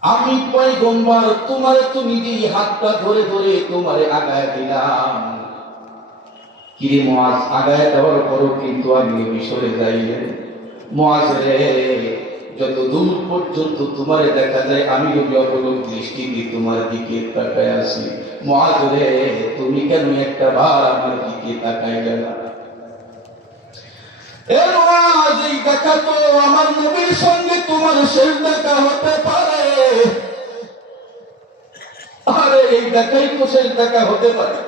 আমি পয়গম্বর তোমারে তো নিজেই হাতটা ধরে ধরে তোমারে আগায় দিলাম। কি মুআয, আগায় দেওয়ার পরও কিন্তু আমি নবী সরে যাইলেন। মুআয রে, যত দূর পর্যন্ত তোমারে দেখা যায় আমি নবী অপলক দৃষ্টিতে তোমার দিকে তাকায় আছি। মুআয রে, তুমি কেন একটা বার আমার দিকে তাকাইলে না? এ মুআয, এই দেখা তো আমার নবীর সঙ্গে তোমার শেষ দেখা হতে পারে। আরে এই দেখাই তো শেষ দেখা হতে পারে।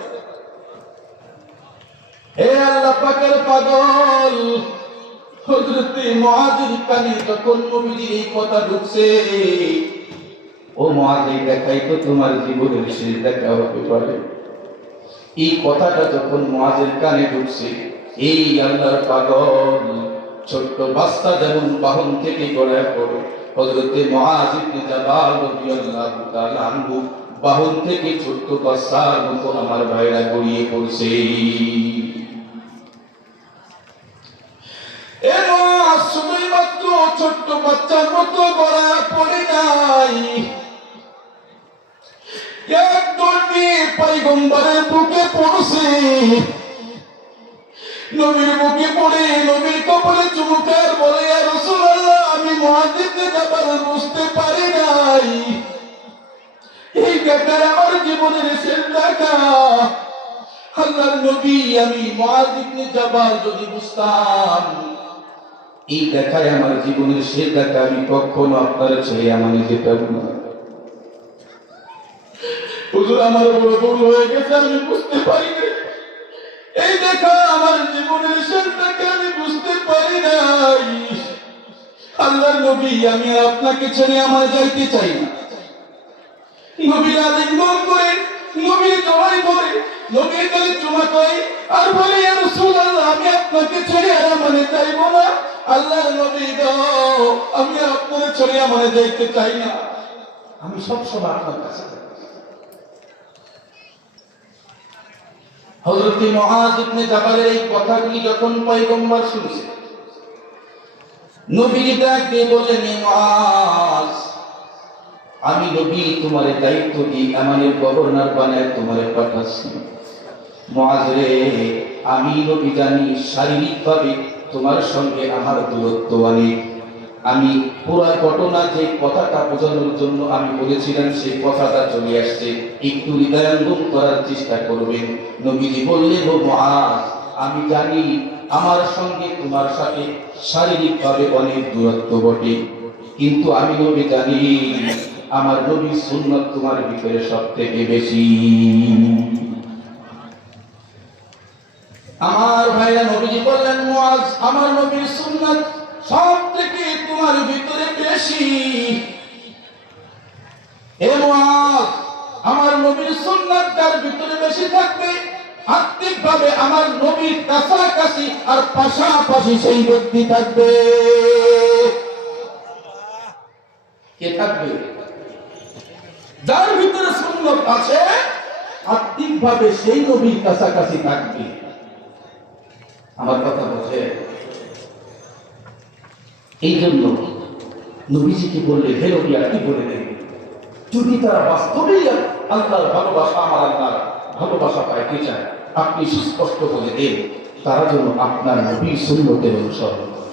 হে আল্লাহ পাকের পাগল, হযরত মুআযের কানে যখন নবীজির এই কথা ঢুকছে, ও মুআয, এই দেখাই তো তোমার জীবনের শেষ দেখা হতে পারে। এই কথাটা যখন মুআযের কানে ঢুকছে, এই আল্লাহর পাগল ছোট্ট বাচ্চা যেমন বাহন থেকে গড়ায় পড়ে, হযরত মুআয ইবনে জাবাল রাদিয়াল্লাহু তাআলা আনহু বাহন থেকে ছোট্ট বাচ্চার মতো আমার ভাইরা গড়িয়ে পড়ছে। এ মুআয, শুধুই মাত্র ছোট্ট বাচ্চার মতো গড়ায় পড়ে নাই, এক দৌড়ে পয়গম্বরের বুকে পড়ছে। নবীর বুকে পড়ে নবীর কপালে চুমুকার বলে, ইয়া রাসূলুল্লাহ, আমি মুআয ইবনে জাবাল বুঝতে পারি নাই, এই দেখা আমার জীবনের শেষ দেখা। আল্লাহর নবী, আমি মুআয ইবনে জাবাল যদি বুঝতাম এই দেখায় আমার জীবনের শেষ দেখা, আমি কখনো আপনার ছেড়ে আমার যেতাম না। হুজুর, আমার বড় ভুল হয়ে গেছে, আমি বুঝতে পারি না, এই দেখা আমার জীবনের শেষ দেখা, আমি বুঝতে পারি নাই। আল্লাহর নবী, আমি আর আপনাকে ছেড়ে আমার যাইতে চাই না। নবীর আলিঙ্গন করে নবীর জড়াই ধরে নবীর গালে চুমা কই আর বলি ইয়া রাসূলুল্লাহ আমি আপনাকে ছেড়ে আর মানে যাইব না। আল্লাহর নবী গো আমি আর আপনাকে ছেড়ে মানে যাইতে চাই না, আমি সব সময় আপনার কাছে থাকব। হযরত মুআয ইবনে জাবালের এই কথাগুলি যখন পয়গম্বর শুনছে, নবী ডাক দিয়ে বললেন, মুআয আমি নবী তোমার দায়িত্ব দিয়ে আমাদের গভর্নর বানায় তোমার পাঠাচ্ছি। মুআয রে আমি নবী জানি শারীরিকভাবে তোমার সঙ্গে আমার দূরত্ব অনেক। আমি পুরো ঘটনা যে কথাটা বোঝানোর জন্য আমি বলেছিলাম সেই কথাটা চলে আসছে, একটু হৃদয়ঙ্গম করার চেষ্টা করবেন। নবীজি বললেন, ও মুআয আমি জানি আমার সঙ্গে তোমার সাথে শারীরিকভাবে অনেক দূরত্ব বটে, কিন্তু আমি নবী জানি আমার নবীর সুন্নাত তোমার ভিতরে সবথেকে বেশি। আমার ভাইরা নবীজি বললেন, মুআয আমার নবীর সুন্নাত সবথেকে তোমার ভিতরে বেশি। এ মুআয আমার নবীর সুন্নাত যার ভিতরে বেশি থাকবে, আত্মিকভাবে আমার নবীর কাছাকাছি আর পাশাপাশি সেই ব্যক্তি থাকবে। কে থাকবে? যার ভিতরে সুন্নাত আছে আত্মিকভাবে সেই নবীর কাছাকাছি থাকবে। আমার কথা বোঝে? এই জন্য নবীজিকে বললে, হে নবী আপনি বলে দেন, যদি তারা বাস্তবেই আল্লাহর ভালোবাসা, আমার আল্লাহর ভালোবাসা পাইতে চায়, আপনি সুস্পষ্ট বলে দেন তারা যেন আপনার নবীর সুন্নতের অনুসরণ করে।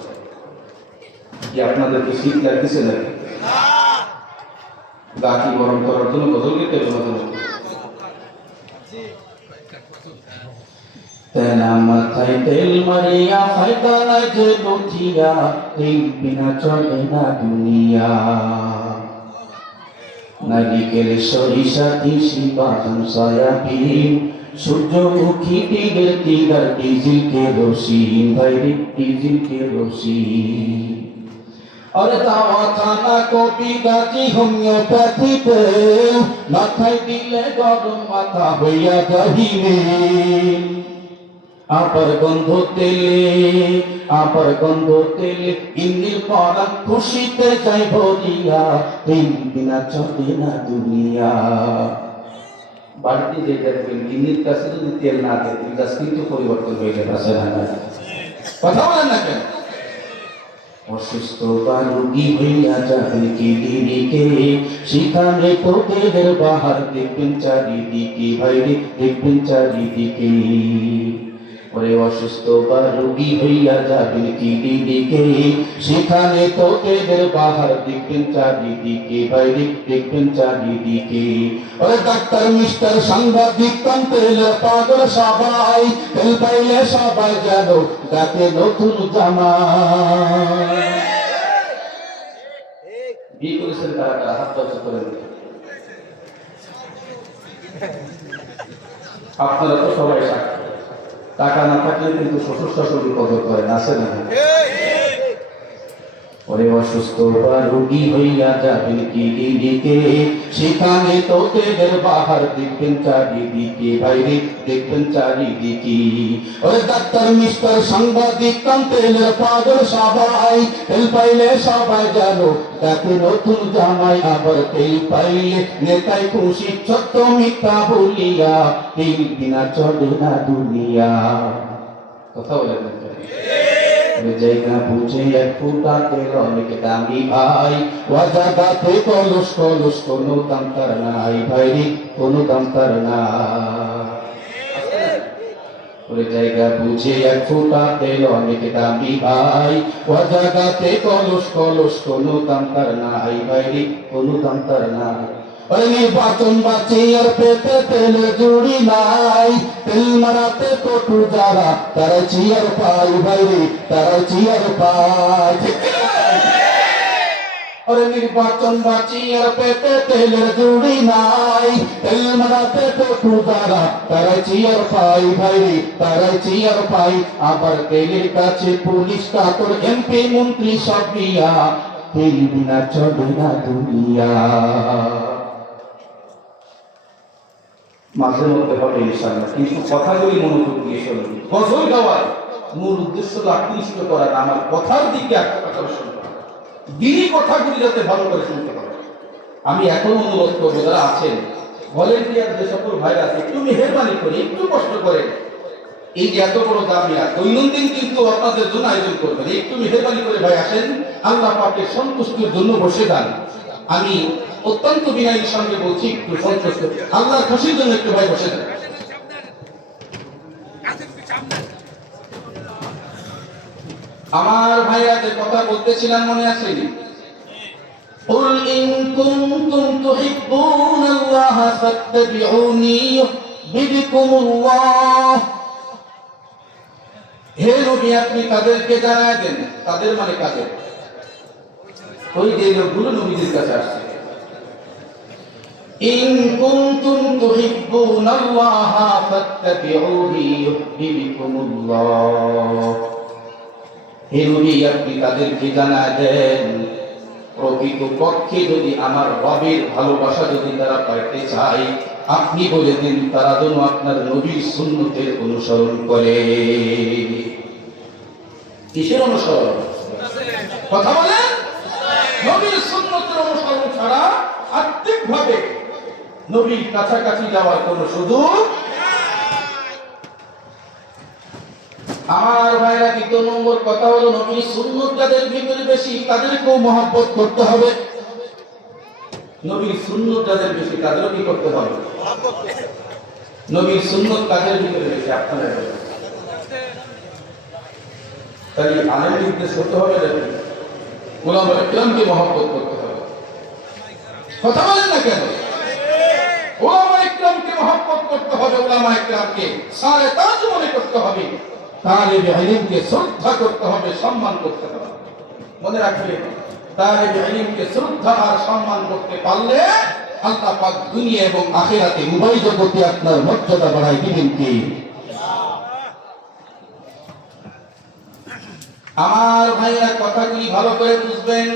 কি আপনাদেরকে শীত লাগতেছে নাকি? গা কি গরম করার জন্য গজল গীতে তেনা মাথায় তেল মারিয়া ফায়দা নাই যে লুটিয়া, তেল বিনা চলে না দুনিয়া। নারিকেল সরিষা তিসি বাদাম সয়াবিন, সূর্যমুখী টিগের তিগার ডিজেল কেরোসিন, ভাইরে ডিজেল কেরোসিন। और दावा खाना को बिगाची होमियोपैथी पे, माथाय दिले गरम माथा হইয়া যাইবে। আবার গন্ধ তেলে ইন্দির পরা খুশিতে যাই ভরিয়া, তেল বিনা চলে না দুনিয়া। বাড়িতে যে দেখবেন ইন্দির কাছে যদি তেল না দেয় গাছ কিন্তু পরিবর্তন হয়ে গেছে, আছে না? কথা বলেন না কেন? অসুস্থ বা রোগী হইয়া যাবেন ক্লিনিকে, সেখানে তোদের বাহার দেখবেন চারিদিকে, ভাইরে দেখবেন চারিদিকে। ওরে অসুস্থ বা রোগী হইয়া যাবেন ক্লিনিকে, সেখানে তোদের বাহার দেখবেন চারিদিকে, ভাইরে দেখবেন চারিদিকে। ওরে ডাক্তার মিস্টার সাংবাদিক কন্ট্রোল পাগল সবাই, তেল পাইলে সবাই যেন ডাকে নতুন জামা। বিয়ে করেছেন তারা হাত টাচ করেন? আপনারা তো সবাই টাকা না থাকলে কিন্তু শ্বশুর শাশুড়ি কদর করেন, আছে না? ওরে অসুস্থ বা রোগী হইয়া যাবেন ক্লিনিকে, সেখানে তোদের বাহার দেখবেন চারিদিকে, ভাইরে দেখবেন চারিদিকে। ওরে ডাক্তার মিস্টার সাংবাদিক কন্ট্রোল পাগল সবাই, তেল পাইলে সবাই যেন ডাকে নতুন জামাই। আবার তেল পাইলে নেতাই খুশি সত্য মিথ্যা বলিয়া, তেল বিনা চলে না দুনিয়া। কথা বলেন জায়গা বুঝে এক ফুটা তেল অনেক দামি ভাই, ও জায়গাতে কলস কলস কোনো দাম তার নাই, ভাইরে কোনো দাম তার নাই। ওই জায়গা বুঝে এক ফুটা তেল অনেক দামি ভাই, ও জায়গাতে কলস কলস কোনো দাম তার নাই, ভাইরে কোনো দাম তার নাই। নির্বাচন বাঁচি আর পেতে তেল জুড়ি নাই, তেল মারাতে পটু যারা তারা চিয়ার পাই, ভাইরে তারা চিয়ার পাই। নির্বাচন বাঁচি আর পেতে তেল জুড়ি নাই, তেল মারাতে পটু যারা তারা চিয়ার পাই, ভাইরে তারা চিয়ার পাই। আবার তেলের কাছে পুলিশ কাতর, এমপি মন্ত্রী সব বিয়া, তেল বিনা চলে না দুনিয়া। মাঝে মধ্যে হবে ইনশাআল্লাহ, কিন্তু কথাগুলি মনোযোগ দিয়ে শুনুন। গজল গাওয়ার মূল উদ্দেশ্য হলো আকৃষ্ট করা না, আমার কথার দিকে আকর্ষণ করা, দিনই কথাগুলি যাতে ভালো করে শুনতে পারে। আমি এখন অনুরোধ করবো যারা আছেন ভলেন্টিয়ার, যে সকল ভাইরা আছে, একটু মেহরবানি করে একটু কষ্ট করে এই যে এত বড় জামিয়া দৈনন্দিন কিন্তু আপনাদের জন্য আয়োজন করবেন, একটু মেহরবানি করে ভাই আসেন, আল্লাহ পাকের সন্তুষ্টির জন্য বসে যান। আমি অত্যন্ত বিনয়ের সঙ্গে বলছি, একটু সন্তুষ্ট আল্লাহর খুশির জন্য একটু ভাই বসে যান। আমার ভাইরা যে কথা বলতেছিলাম মনে আছে? قل إن كنتم تحبون الله فاتبعوني يحببكم الله। হে নবী, আপনি তাদেরকে জানায় দেন, তাদের মানে কাদের? ওই যে লোকগুলো নবীদের কাছে আসছে। ইন কুনতুম তুহিব্বুনাল্লাহ ফাত্তাবিউনি ইউহিব্বুকুমুল্লাহ। হে নবী, আপনি তাদেরকে জানায় দেন, প্রকৃত পক্ষে যদি আমার রবের ভালোবাসা যদি তারা পাইতে চায়, আপনি বলে দিন তারা যেন আপনার নবীর সুন্নতের অনুসরণ করে। কিসের অনুসরণ? কথা বলেন। নবীর সুন্নতের অনুসরণ ছাড়া আত্মিকভাবে নবীর কাছাকাছি যাওয়ার কোনো সুযোগ। আমার ভাইরা, দ্বিতীয় নম্বর কথা হলো নবীর সুন্নত যাদের ভিতরে বেশি তাদেরকেও মহব্বত করতে হবে। নবীর সুন্নত যাদের বেশি তাদেরও কি করতে হবে? নবীর সুন্নত কাদের ভিতরে বেশি? আপনারা তাই আলেম নির্দেশ করতে হবে, ওলামায়ে কেরামকে মহব্বত করতে হবে। কথা বলেন না কেন? ওলামায়ে কেরামকে মহব্বত করতে হবে, ওলামায়ে কেরামকে সারে তাজ মনে করতে হবে, তালিবে ইলমকে শ্রদ্ধা করতে হবে, সম্মান করতে হবে। মনে রাখবেন, তালিবে ইলমকে শ্রদ্ধা আর সম্মান করতে পারলে আল্লাহ পাক দুনিয়া এবং আখিরাতে উভয় জগতে আপনার মর্যাদা বাড়ায় দিবেন কি? আমার ভাইরা, কথাগুলি ভালো করে বুঝবেন।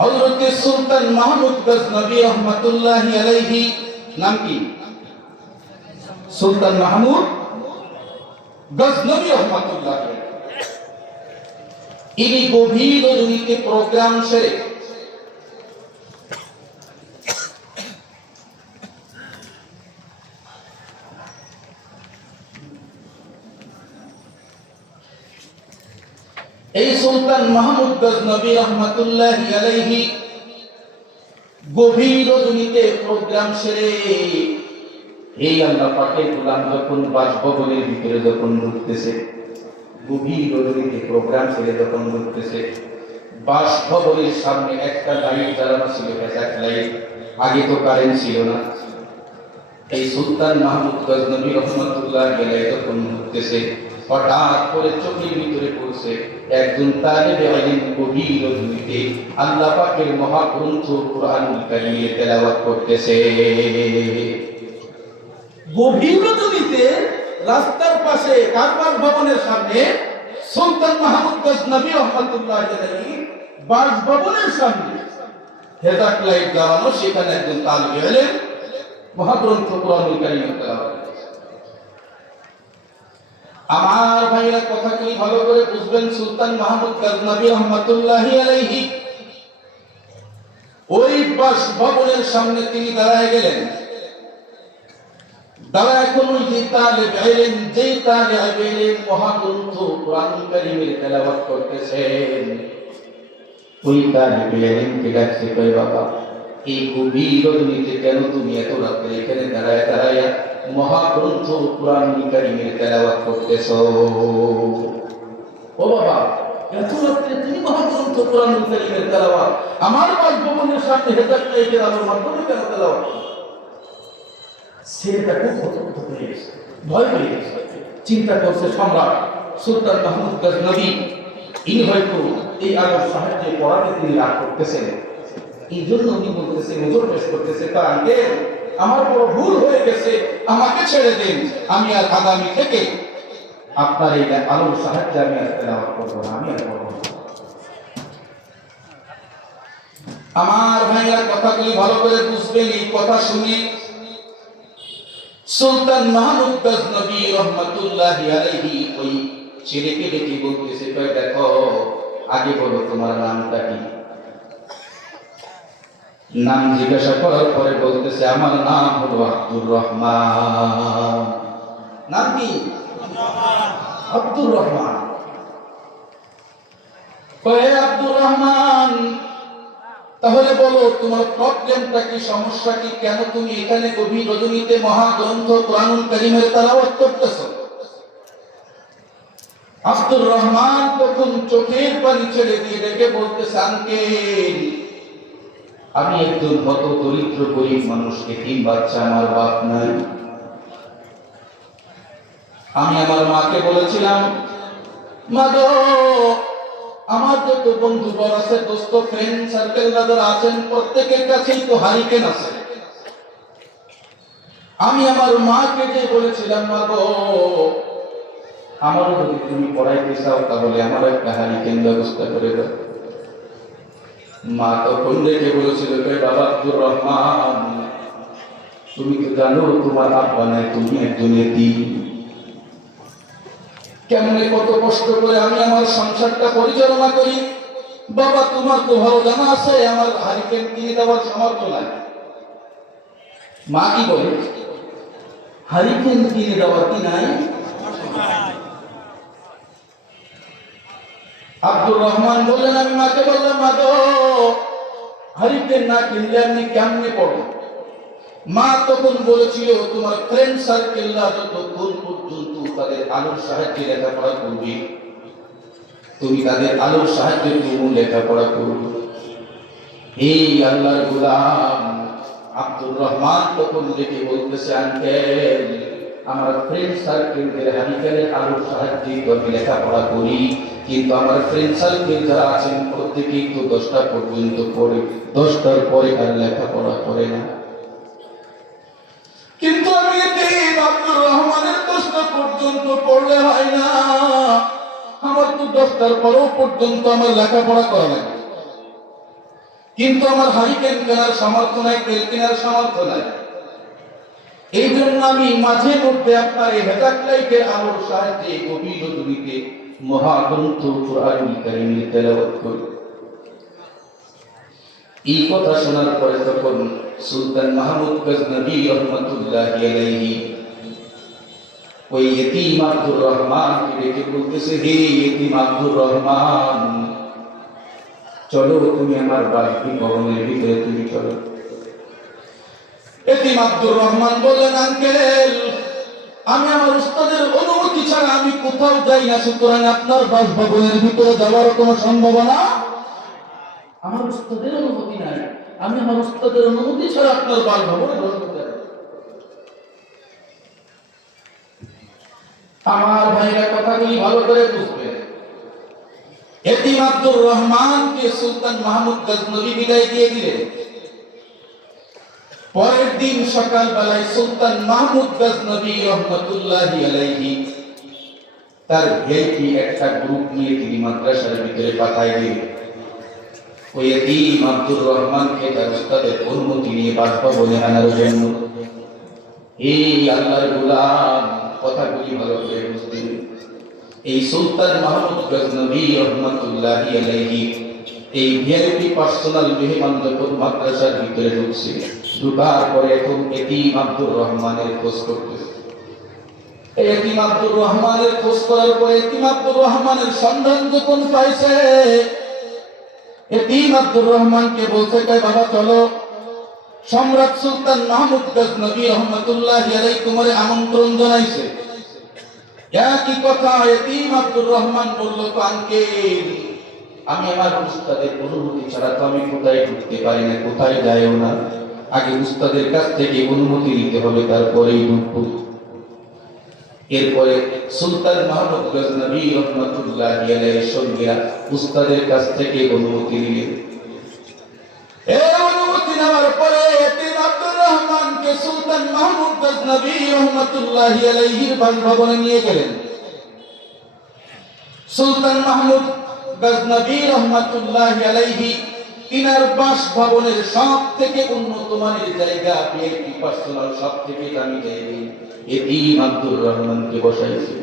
হযরত সুলতান মাহমুদ গজনবী রহমাতুল্লাহি আলাইহি, নাম কি? সুলতান মাহমুদ গজনবী রহমাতুল্লাহ, ইনি গভীর রজনীতে প্রোগ্রাম সেরে এই সুলতান মাহমুদ গজনবী রহমাতুল্লাহি আলাইহি গভীর রজনীতে প্রোগ্রাম সেরে এই আল্লাহ পাকের গোলাম যখন বাসভবনের ভিতরে যখন ঢুকতেছে, গভীর রজনীতে প্রোগ্রাম ছেড়ে যখন ঢুকতেছে, বাসভবনের সামনে একটা লাইট জ্বালানো ছিল, এক লাইট। আগে তো কারেন্ট ছিল না। এই সুলতান মাহমুদ গজনবী রহমাতুল্লাহ আলাইহি যখন ঢুকতেছে, হঠাৎ করে চোখের ভিতরে পড়ছে একজন তালিবে ইলম গভীর রজনীতে আল্লাহ পাকের মহাগ্রন্থ কুরআনুল কারীমের তেলাওয়াত করতেছে। গভীর রজনীতে রাস্তার পাশে কারবার ভবনের সামনে সুলতান মাহমুদ গজনবী রহমাতুল্লাহ আলাইহি বাসভবনের সামনে হেজাক লাইট জ্বালানো, সেখানে একজন তালিবে ইলম মহাগ্রন্থ কুরআনুল কারীমের তেলাওয়াত করতেছে। আমার ভাইরা, কথা কি ভালো করে বুঝবেন। সুলতান মাহমুদ গজনবী রহমাতুল্লাহি আলাইহি ওই বাসভবনের সামনে তিনি দাঁড়ায় গেলেন। দাঁড়ায় কোন যে তালিবে ইলম মহাগ্রন্থ কুরআনুল কারীমের তেলাওয়াত করতেছেন, ওই তালিবে ইলমকে ডাকছে, কই বাবা, এই গভীর রজনীতে কেন তুমি এত রাতে এখানে দাঁড়ায় দাঁড়ায় মহাগ্রন্থ কুরআনুল কারীমের তেলাওয়াত করতেছো? ও বাবা, এত রাতে তুমি মহাগ্রন্থ কুরআনুল কারীমের তেলাওয়াত আমার বাসভবনের সামনে হেজাক লাইটের আলোর মাধ্যমে কেন তেলাওয়াত? ছেলেটা খুব হতভম্ব হয়ে গেছে, ভয় পেয়ে গেছে। চিন্তা করছে সম্রাট সুলতান মাহমুদ গজনবী, ইনি হয়তো এই আলোর সাহায্যে পড়াতে তিনি রাগ করতেছেন, এই জন্য উনি বলতেছে, নজর পেশ করতেছে, তার আগে আমার বড় ভুল হয়ে গেছে, আমাকে ছেড়ে দিন, আমি আর আগামী থেকে আপনার এই আলোর সাহায্যে আমি আর তেলাওয়াত করবো না, আমি আর পড়বো না। আমার ভাইরা কথাগুলি ভালো করে বুঝবেন। এই কথা শুনে সুলতান মাহমুদ গজনবী রহমাতুল্লাহি আলাইহি ওই ছেলেকে ডেকে বলতেছে, দেখো আগে বলো তোমার নামটা কি। নাম জিজ্ঞাসা করার পরে বলতেছে, আমার নাম হলো আব্দুর রহমান। নাম কি? আব্দুর রহমান। আব্দুর রহমান, তাহলে বলো তোমার প্রবলেমটা কি, সমস্যা কি, কেন তুমি এখানে গভীর রজনীতে মহাগ্রন্থ কোরআনুল কারীমের তেলাওয়াত করতেছো? আব্দুর রহমান তখন চোখের পানি ছেড়ে দিয়ে ডেকে বলতেছে, আঙ্কেল আমি একজন হত দরিদ্র গরিব মানুষকে, 3 বাচ্চা, আমার বাপ নাই। আমি আমার মাকে বলেছিলাম, মা গো আমার যত বন্ধু বল আছে, দোস্ত ফ্রেন্ড সার্কেল যারা আছেন, প্রত্যেকের কাছেই তো হারিকেন আছে। আমি আমার মাকে যে বলেছিলাম, মা গো আমারও যদি তুমি পড়াইতে চাও তাহলে আমার একটা হারিকেন ব্যবস্থা করে দাও। মা তখন দেখে বলেছিল, বাবা আব্দুর রহমান তুমি তো জানো তোমার আব্বা নাই, তুমি একজন এতিম। কেমনে কত কষ্ট করে আমি আমার সংসারটা পরিচালনা করি। বাবা তোমার তো ভালো জানা আছে আমার হারিকেন কিনে দেওয়ার সামর্থ্য নাই। মা কি বলে, হারিকেন কিনে দেওয়ার কি নাই? আব্দুর রহমান বললেন, আমি মাকে বললাম, মা গো হারিকেন না কিনলে আপনি কেমনে পড়ো? মা তখন বলেছিল, তোমার ফ্রেন্ড সার্কেলরা যতক্ষণ পর্যন্ত তাদের আলোর সাহায্যে লেখাপড়া করবে, তুমি তাদের আলোর সাহায্যে তুমি লেখাপড়া করবে। এই আল্লাহর গোলাম আব্দুর রহমান তখন দেখে বলতেছে, আঙ্কেল আমার ফ্রেন্ড সার্কেলদের হারিকেনের আলোর সাহায্যে তো আমি লেখাপড়া করি, কিন্তু আমার ফ্রেন্ড সার্কেল যারা আছেন প্রত্যেকেই তো 10টা পর্যন্ত পড়ে, 10টার পরে আর লেখাপড়া করে না। কিন্তু আমি আব্দুর রহমানের 10টা পর্যন্ত পড়লে হয় না, আমার তো 10টার পরেও পর্যন্ত আমার লেখাপড়া করা লাগে, কিন্তু আমার হারিকেন কেনার সামর্থ্য নাই, তেল কেনার সামর্থ্য নাই। এই জন্য আমি মাঝে মধ্যে আপনার এই হেদায়েত লাইটের আলোর সাহায্যে গভীর রজনীতে মহাগ্রন্থ কোরআনুল কারীমের তেলাওয়াত করি। এই কথা শোনার পরে তখন সুলতান মাহমুদ গজনবী রহমাতুল্লাহি আলাইহি ওই ইতিম আব্দুর রহমানকে ডেকে বলতেছে, হে ইতিম আব্দুর রহমান চলো তুমি আমার বাড়ি ভবনের ভিতরে তুমি চলো। ইতিম আব্দুর রহমান বললেন, আঙ্কেল আমি আমার উস্তাদের অনুমতি ছাড়া আমি কোথাও যাই না, সুতরাং আপনার বাসভবনের ভিতরে যাওয়ার কোনো সম্ভাবনা, আমার উস্তাদের অনুমতি নাই, আমি আমার উস্তাদের অনুমতি ছাড়া আপনার বাসভবনে প্রবেশ করতে পারি। আমার ভাইরা কথাগুলি ভালো করে বুঝবেন। ইতিম আব্দুর রহমানকে সুলতান মাহমুদ গজনবী বিদায় দিয়ে দিলেন। পরের দিন সকাল বেলায় সুলতান মাহমুদ গজনবী রহমাতুল্লাহি আলাইহি তার ভিআইপি একটা গ্রুপ নিয়ে তিনি মাদ্রাসার ভিতরে পাঠায় দিলেন। ওই ইতিম আব্দুর রহমানকে তার উস্তাদের অনুমতি নিয়ে বাসভবনে আনার জন্য। এই আল্লাহর গোলাম কথাগুলি ভালো করে বুঝবেন। এই সুলতান মাহমুদ গজনবী রহমাতুল্লাহি আলাইহি এই ভিআইপি পার্সোনাল মেহমান যখন মাদ্রাসার ভিতরে ঢুকছে, ঢুকার পরে এখন ইতিম আব্দুর রহমানের খোঁজ করতেছে। এই ইতিম আব্দুর রহমানের খোঁজ করার পরে ইতিম আব্দুর রহমানের সন্ধান যখন পাইছে, ইতিম আব্দুর রহমানকে বলছে, বাবা চলো সম্রাট সুলতান মাহমুদ গজনবী রহমাতুল্লাহি আলাইহি তোমারে আমন্ত্রণ জানাইছে। একই কথা ইতিম আব্দুর রহমান বলল, আঙ্কেল আমি আমার উস্তাদের অনুমতি ছাড়া তো আমি কোথায় ঢুকতে পারি না, কোথায় যাইও না, আগে উস্তাদের কাছ থেকে অনুমতি নিতে হবে, তারপরেই ঢুকবো। এরপরে সুলতান মাহমুদ গজনবী রহমাতুল্লাহি আলাইহির সঙ্গীরা উস্তাদের কাছ থেকে অনুমতি নিলেন। এই অনুমতি নেওয়ার পরে ইতিম আব্দুর রহমানকে সুলতান মাহমুদ গজনবী রহমাতুল্লাহি আলাইহির বাসভবনে নিয়ে গেলেন। সুলতান মাহমুদ গজনবী রহমাতুল্লাহি আলাইহি তিনার বাসভবনের সব থেকে উন্নত মানের জায়গা, বিএনপি পার্সোনাল সব থেকে দামি জায়গা এতিম আব্দুর রহমানকে বসাইছে।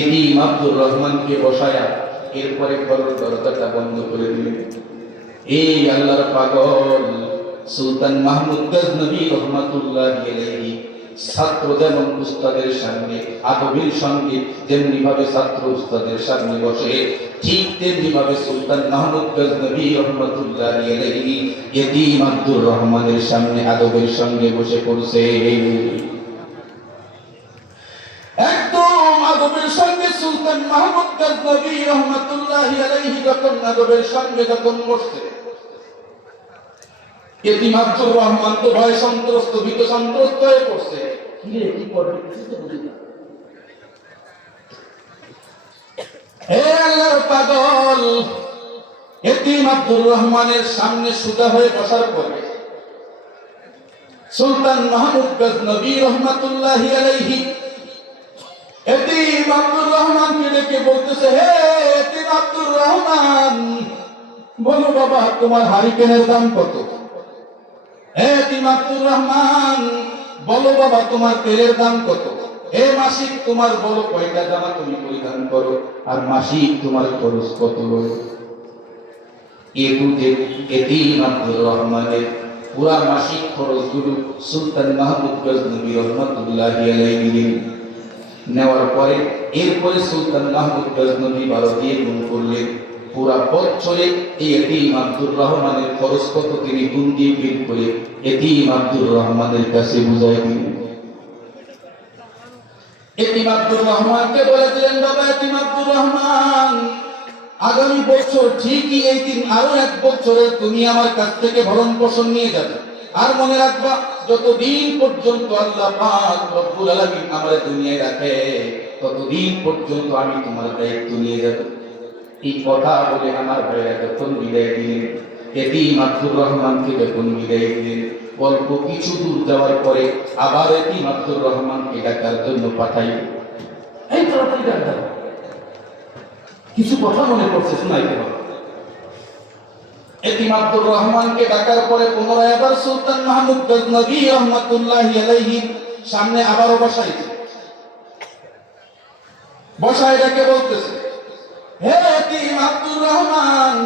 এতিম আব্দুর রহমানকে বসায়া এরপরে ঘরের দরজাটা বন্ধ করে দিলেন। এই আল্লাহর পাগল সুলতান মাহমুদ গজনবী রহমাতুল্লাহি আলাইহি ছাত্র যেমন উস্তাদের সামনে আদবের সঙ্গে যেমনি ভাবে ছাত্র উস্তাদের সামনে বসে, ঠিক তেমনি ভাবে সুলতান মাহমুদ গজনবী রহমাতুল্লাহি আলাইহি এতিম আব্দুর রহমানের সামনে আদবের সঙ্গে বসে পড়ছে। একদম আদবের সঙ্গে সুলতান মাহমুদ গজনবী রহমাতুল্লাহি আলাইহি যখন আদবের সঙ্গে যখন বসছে, এতিম আব্দুর রহমান তো ভয় সন্ত্রস্ত, ভীত সন্ত্রস্ত হয়ে পড়ছে। কি রে, কি করবে কিছু তো বুঝি না। হে আল্লাহর পাগল, এতিম আব্দুর রহমানের সামনে সুদা হয়ে বসার পরে সুলতান মাহমুদ গজনবী রহমাতুল্লাহি আলাইহি এতিম আব্দুর রহমানকে ডেকে বলতেছে, হে এতিম আব্দুর রহমান, বলো বাবা তোমার হারিকেনের দাম কত? হে এতিম আব্দুর রহমান, বলো বাবা তোমার তেলের দাম কত? হে মাসিক তোমার বলো কয়টা জামা তুমি পরিধান করো, আর মাসিক তোমার খরচ কত? এতিম আব্দুর রহমানের পুরা মাসিক খরচগুলো সুলতান মাহমুদ গজনবী রহমাতুল্লাহি আলাইহি নেওয়ার পরে এরপরে সুলতান মাহমুদ গজনবী 12 দিয়ে গুণ করলেন। পুরা বছরে এই এতিম আব্দুর রহমানের খরচ কত তিনি গুণ দিয়ে বের করে এতিম আব্দুর রহমানের কাছে বুঝাই দিলেন। এতিম আব্দুর রহমানকে বলে দিলেন, বাবা এতিম আব্দুর রহমান, আগামী বছর ঠিকই এই দিন আরো 1 বছরে তুমি আমার কাছ থেকে ভরণ পোষণ নিয়ে যাবে। আর মনে রাখবা, যতদিন পর্যন্ত আল্লাহ পাক রব্বুল আলামিন আমাদের দুনিয়ায় রাখে, ততদিন পর্যন্ত আমি তোমার দায়িত্ব নিয়ে যাব। এই কথা বলে আমার ভাইরা যখন বিদায় দিলেন, এতিম আব্দুর রহমানকে যখন বিদায় দিলেন, অল্প কিছু দূর যাওয়ার পরে আবার এতিম আব্দুর রহমানকে ডাকার জন্য পাঠাইল। এই তাড়াতাড়ি ডাক দাও, কিছু কথা মনে পড়ছে, শোনাইতে হবে। এতিম আব্দুর রহমানকে ডাকার পরে পুনরায় আবার সুলতান মাহমুদ গজনবী রহমাতুল্লাহি আলাইহি সামনে আবারও বসাইছে। বসায় ডাকে বলতেছে, হে এতিম আব্দুর রহমান,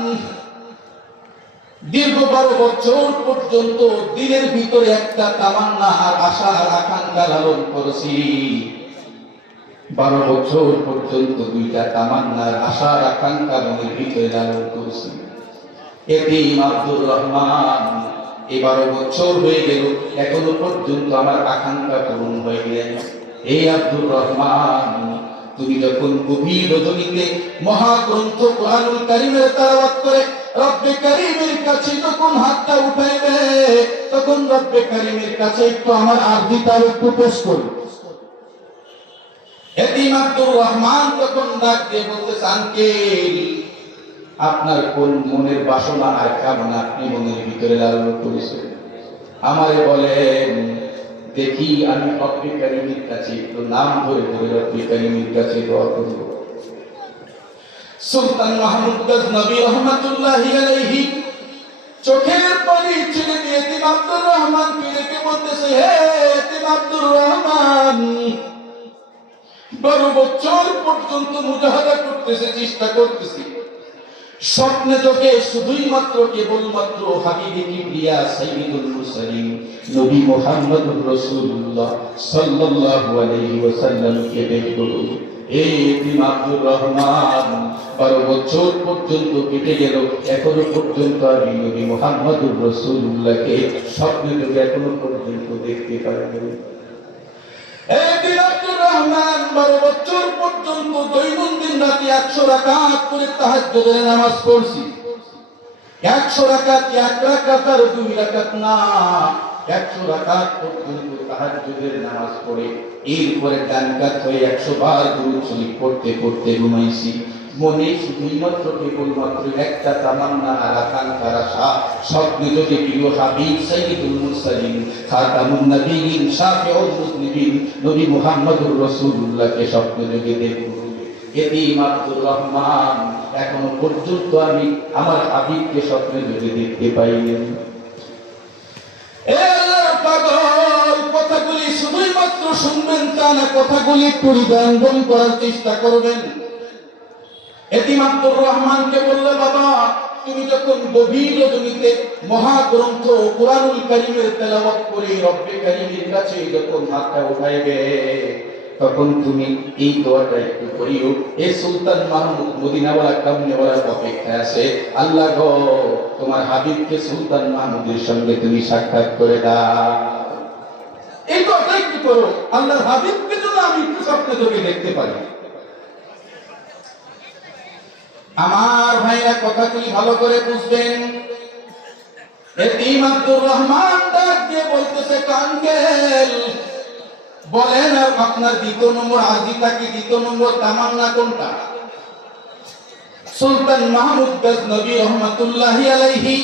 দীর্ঘ 12 বছর পর্যন্ত দিলের ভিতরে একটা তামান্না আর আশা আর আকাঙ্ক্ষা লালন করেছি। 12 বছর পর্যন্ত 2টা তামান্নার আশা আর আকাঙ্ক্ষা মনের ভিতরে লালন করেছি। এতিম আব্দুর রহমান, 12 বছর হয়ে গেল, এখনো পর্যন্ত আমার আকাঙ্ক্ষা পূরণ হয়নি। এই আব্দুর রহমান, তুমি যখন গভীর রজনীতে মহাগ্রন্থ কুরআনুল কারীমের তেলাওয়াত করে রব্বে কারীমের কাছে যখন হাতটা উঠাইবে, তখন রব্বে কারীমের কাছে একটু আমার আরজিটা একটু পেশ করো। এতিম আব্দুর রহমান তখন ডাক দিয়ে বলতেছে, আঙ্কেল, আপনার কোন মনের বাসনা আর কামনা আপনি মনের ভিতরে লালন করেছেন আমারে বলেন দেখি, আমি রব্বে কারীমের কাছে একটু নাম ধরে ধরে রব্বে কারীমের কাছে দোয়া করব। সুলতান মাহমুদ গজনবী রহমাতুল্লাহি আলাইহি চোখের পানি ছেড়ে দিয়ে এতিম আব্দুর রহমানকে ডেকে বলতেছে, হে এতিম আব্দুর রহমান, 12 বছর পর্যন্ত মুজাহাদা করতেছে, চেষ্টা করতেছি, স্বপ্নে চোখে শুধুই মাত্র কেবলমাত্র হাবিবে কিবরিয়া সাইয়্যিদুল মুরসালিন নবী মুহাম্মদুর রাসূলুল্লাহ সাল্লাল্লাহু আলাইহি ওয়াসাল্লামকে দেখব। এই এতিম আব্দুর রহমান 12 বছর পর্যন্ত কেটে গেল, এখনো পর্যন্ত আমি নবী মুহাম্মদুর রাসূলুল্লাহকে স্বপ্নে চোখে এখনো পর্যন্ত দেখতে পারিনি। এতিম আব্দুর রহমান 12 বছর পর্যন্ত দৈনন্দিন রাতে 100 রাকাত করে তাহাজ্জুদের নামাজ পড়ছি। 100 রাকাত, 1 রাকাত আর 2 রাকাত না, 100 রাকাত পর্যন্ত তাহাজ্জুদের নামাজ পড়ে এরপরে ডান কাত হয়ে 100 বার দুরূদ শরীফ পড়তে পড়তে ঘুমাইছি। মনে শুধুই মাত্র কেবলমাত্র একটা তামান্না আর আকাঙ্ক্ষার আশা, স্বপ্নে যদি প্রিয় হাবিব সাইয়্যিদুল মুরসালিন খাতামুন নবিয়্যিন শাফিউল মুযনিবিন নবী মুহাম্মদুর রাসূলুল্লাহকে স্বপ্নে যদি দেখব, এতিম আব্দুর রহমান এখনো পর্যন্ত আমি আমার হাবিবকে স্বপ্নে যদি দেখতে পাইনি। এ আল্লাহর পাগল, কথাগুলি শুধুই মাত্র শুনবেন তা না, কথাগুলি একটু হৃদয়ঙ্গম করার চেষ্টা করবেন। এতিম আব্দুর রহমানকে বললে, বাবা তুমি যখন গভীর রজনীতে মহাগ্রন্থ কুরআনুল কারীমের তেলাওয়াত করে রব্বে কারীমের কাছে যখন হাতটা উঠাইবে, তখন তুমি এই দোয়াটা একটু করিও। এ সুলতান মাহমুদ মদিনাওয়ালা কামনেওয়ালার অপেক্ষায় আছে, আল্লাহ গো তোমার হাবিবকে সুলতান মাহমুদের সঙ্গে তুমি সাক্ষাৎ করে দাও। এই দোয়াটা একটু করো, আল্লাহর হাবিবকে যেন আমি একটু স্বপ্নে চোখে দেখতে পারি। আমার ভাইরা কথাগুলি ভালো করে বুঝবেন। এতিম আব্দুর রহমান ডাক দিয়ে বলতেছে, আঙ্কেল বলেন আপনার দ্বিতীয় নম্বর আজিতা কি দ্বিতীয় নম্বর তামান্না কোনটা? সুলতান মাহমুদ গজনবী রহমাতুল্লাহি আলাইহি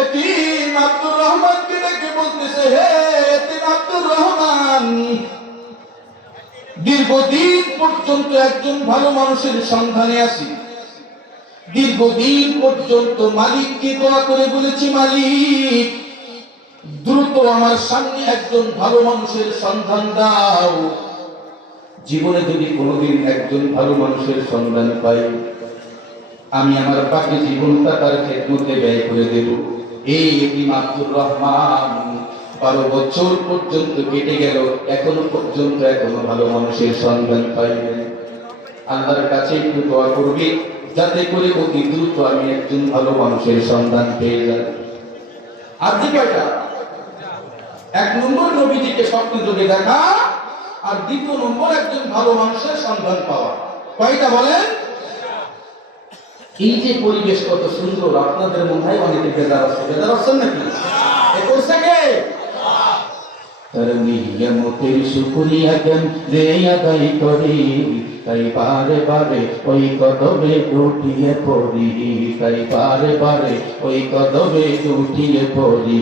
এতিম আব্দুর রহমানকে ডেকে বলতেছে, হে এতিম আব্দুর রহমান, দীর্ঘদিন পর্যন্ত একজন ভালো মানুষের সন্ধানে আছি। দীর্ঘদিন পর্যন্ত মালিককে দোয়া করে বলেছি, মালিক দ্রুত আমার সামনে একজন ভালো মানুষের সন্ধান দাও। জীবনে যদি কোনোদিন একজন ভালো মানুষের সন্ধান পাই, আমি আমার বাকি জীবনটা তার খেদমতে ব্যয় করে দেব। এই এতিম আব্দুর রহমান 12 বছর পর্যন্ত কেটে গেল, এখনো পর্যন্ত এখনো ভালো মানুষের সন্ধান পাইনি। আল্লাহর কাছে একটু দোয়া করবি যাতে করে অতি দ্রুত আমি একজন ভালো মানুষের সন্ধান পেয়ে যাই। আর যে কয়টা, 1 নম্বর নবীজিকে স্বপ্ন যোগে দেখা, আর 2 নম্বর একজন ভালো মানুষের সন্ধান পাওয়া। কয়টা বলেন? এই যে পরিবেশ কত সুন্দর, আপনাদের মনে হয় অনেকে বেজার আছে, বেজার আছেন নাকি? এ করছে কে? তার নিয়ামতের শুকরিয়া কেন রে আদায় করি, তাই বারে বারে ওই কদমে উঠিয়ে পড়ি, তাই বারে বারে ওই কদমে উঠিয়ে পড়ি।